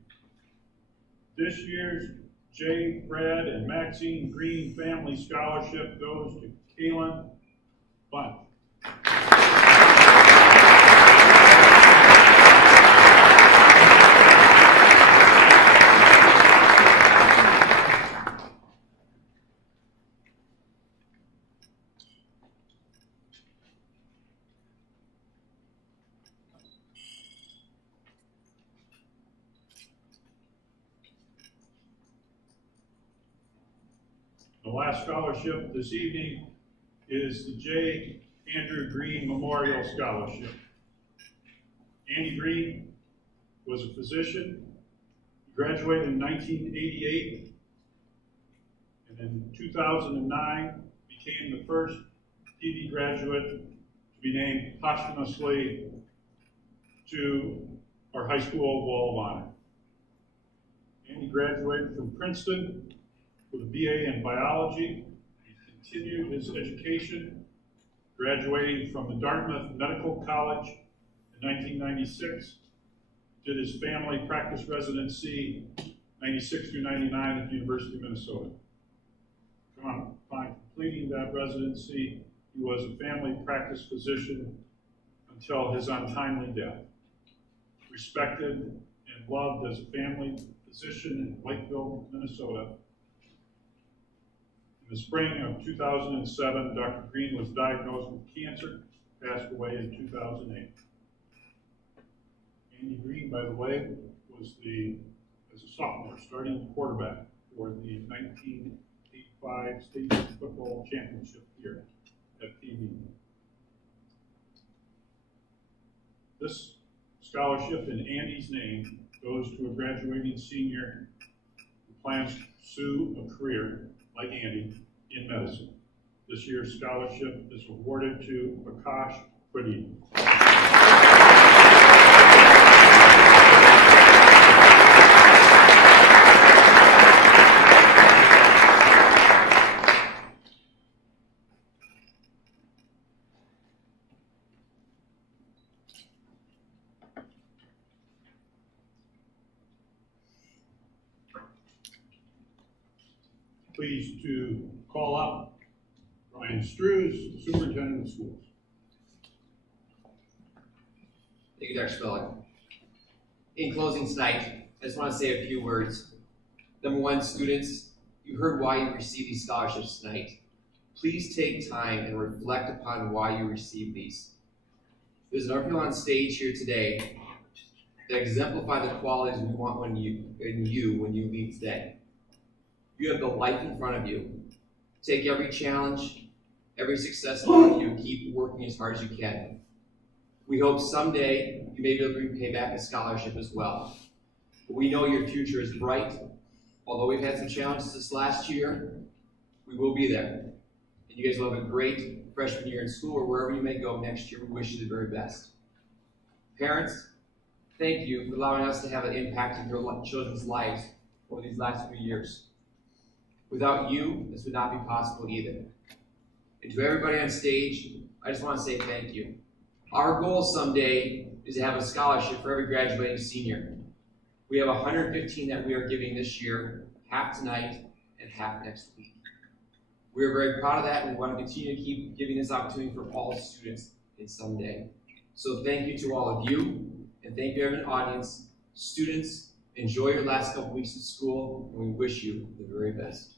This year's J. Fred and Maxine Green Family Scholarship goes to Kaylin Bunt. The last scholarship this evening is the J. Andrew Green Memorial Scholarship. Andy Green was a physician. He graduated in 1988, and in 2009 became the first PD graduate to be named posthumously to our high school Wall of Honor. Andy graduated from Princeton with a BA in biology. He continued his education, graduating from the Dartmouth Medical College in 1996, did his family practice residency 96 through 99 at the University of Minnesota. Upon completing that residency, he was a family practice physician until his untimely death. Respected and loved as a family physician in Lakeville, Minnesota. In the spring of 2007, Dr. Green was diagnosed with cancer, passed away in 2008. Andy Green, by the way, was as a sophomore, starting quarterback for the 1985 state football championship here at PB. This scholarship in Andy's name goes to a graduating senior who plans to pursue a career like Andy in medicine. This year's scholarship is awarded to Akash Pradip. Pleased to call up Brian Strews, Superintendent of Schools. Thank you, Dr. Spelling. In closing tonight, I just want to say a few words. Number one, students, you heard why you received these scholarships tonight. Please take time and reflect upon why you received these. There's an people on stage here today that exemplify the qualities we want when you leave today. You have the life in front of you. Take every challenge, every success in front of you, and keep working as hard as you can. We hope someday you may be able to repay back a scholarship as well. We know your future is bright. Although we've had some challenges this last year, we will be there. And you guys will have a great freshman year in school, or wherever you may go next year. We wish you the very best. Parents, thank you for allowing us to have an impact in your children's lives over these last few years. Without you, this would not be possible either. And to everybody on stage, I just want to say thank you. Our goal someday is to have a scholarship for every graduating senior. We have 115 that we are giving this year, half tonight and half next week. We are very proud of that, and we want to continue to keep giving this opportunity for all students in someday. So thank you to all of you, and thank you everyone, audience. Students, enjoy your last couple weeks of school, and we wish you the very best.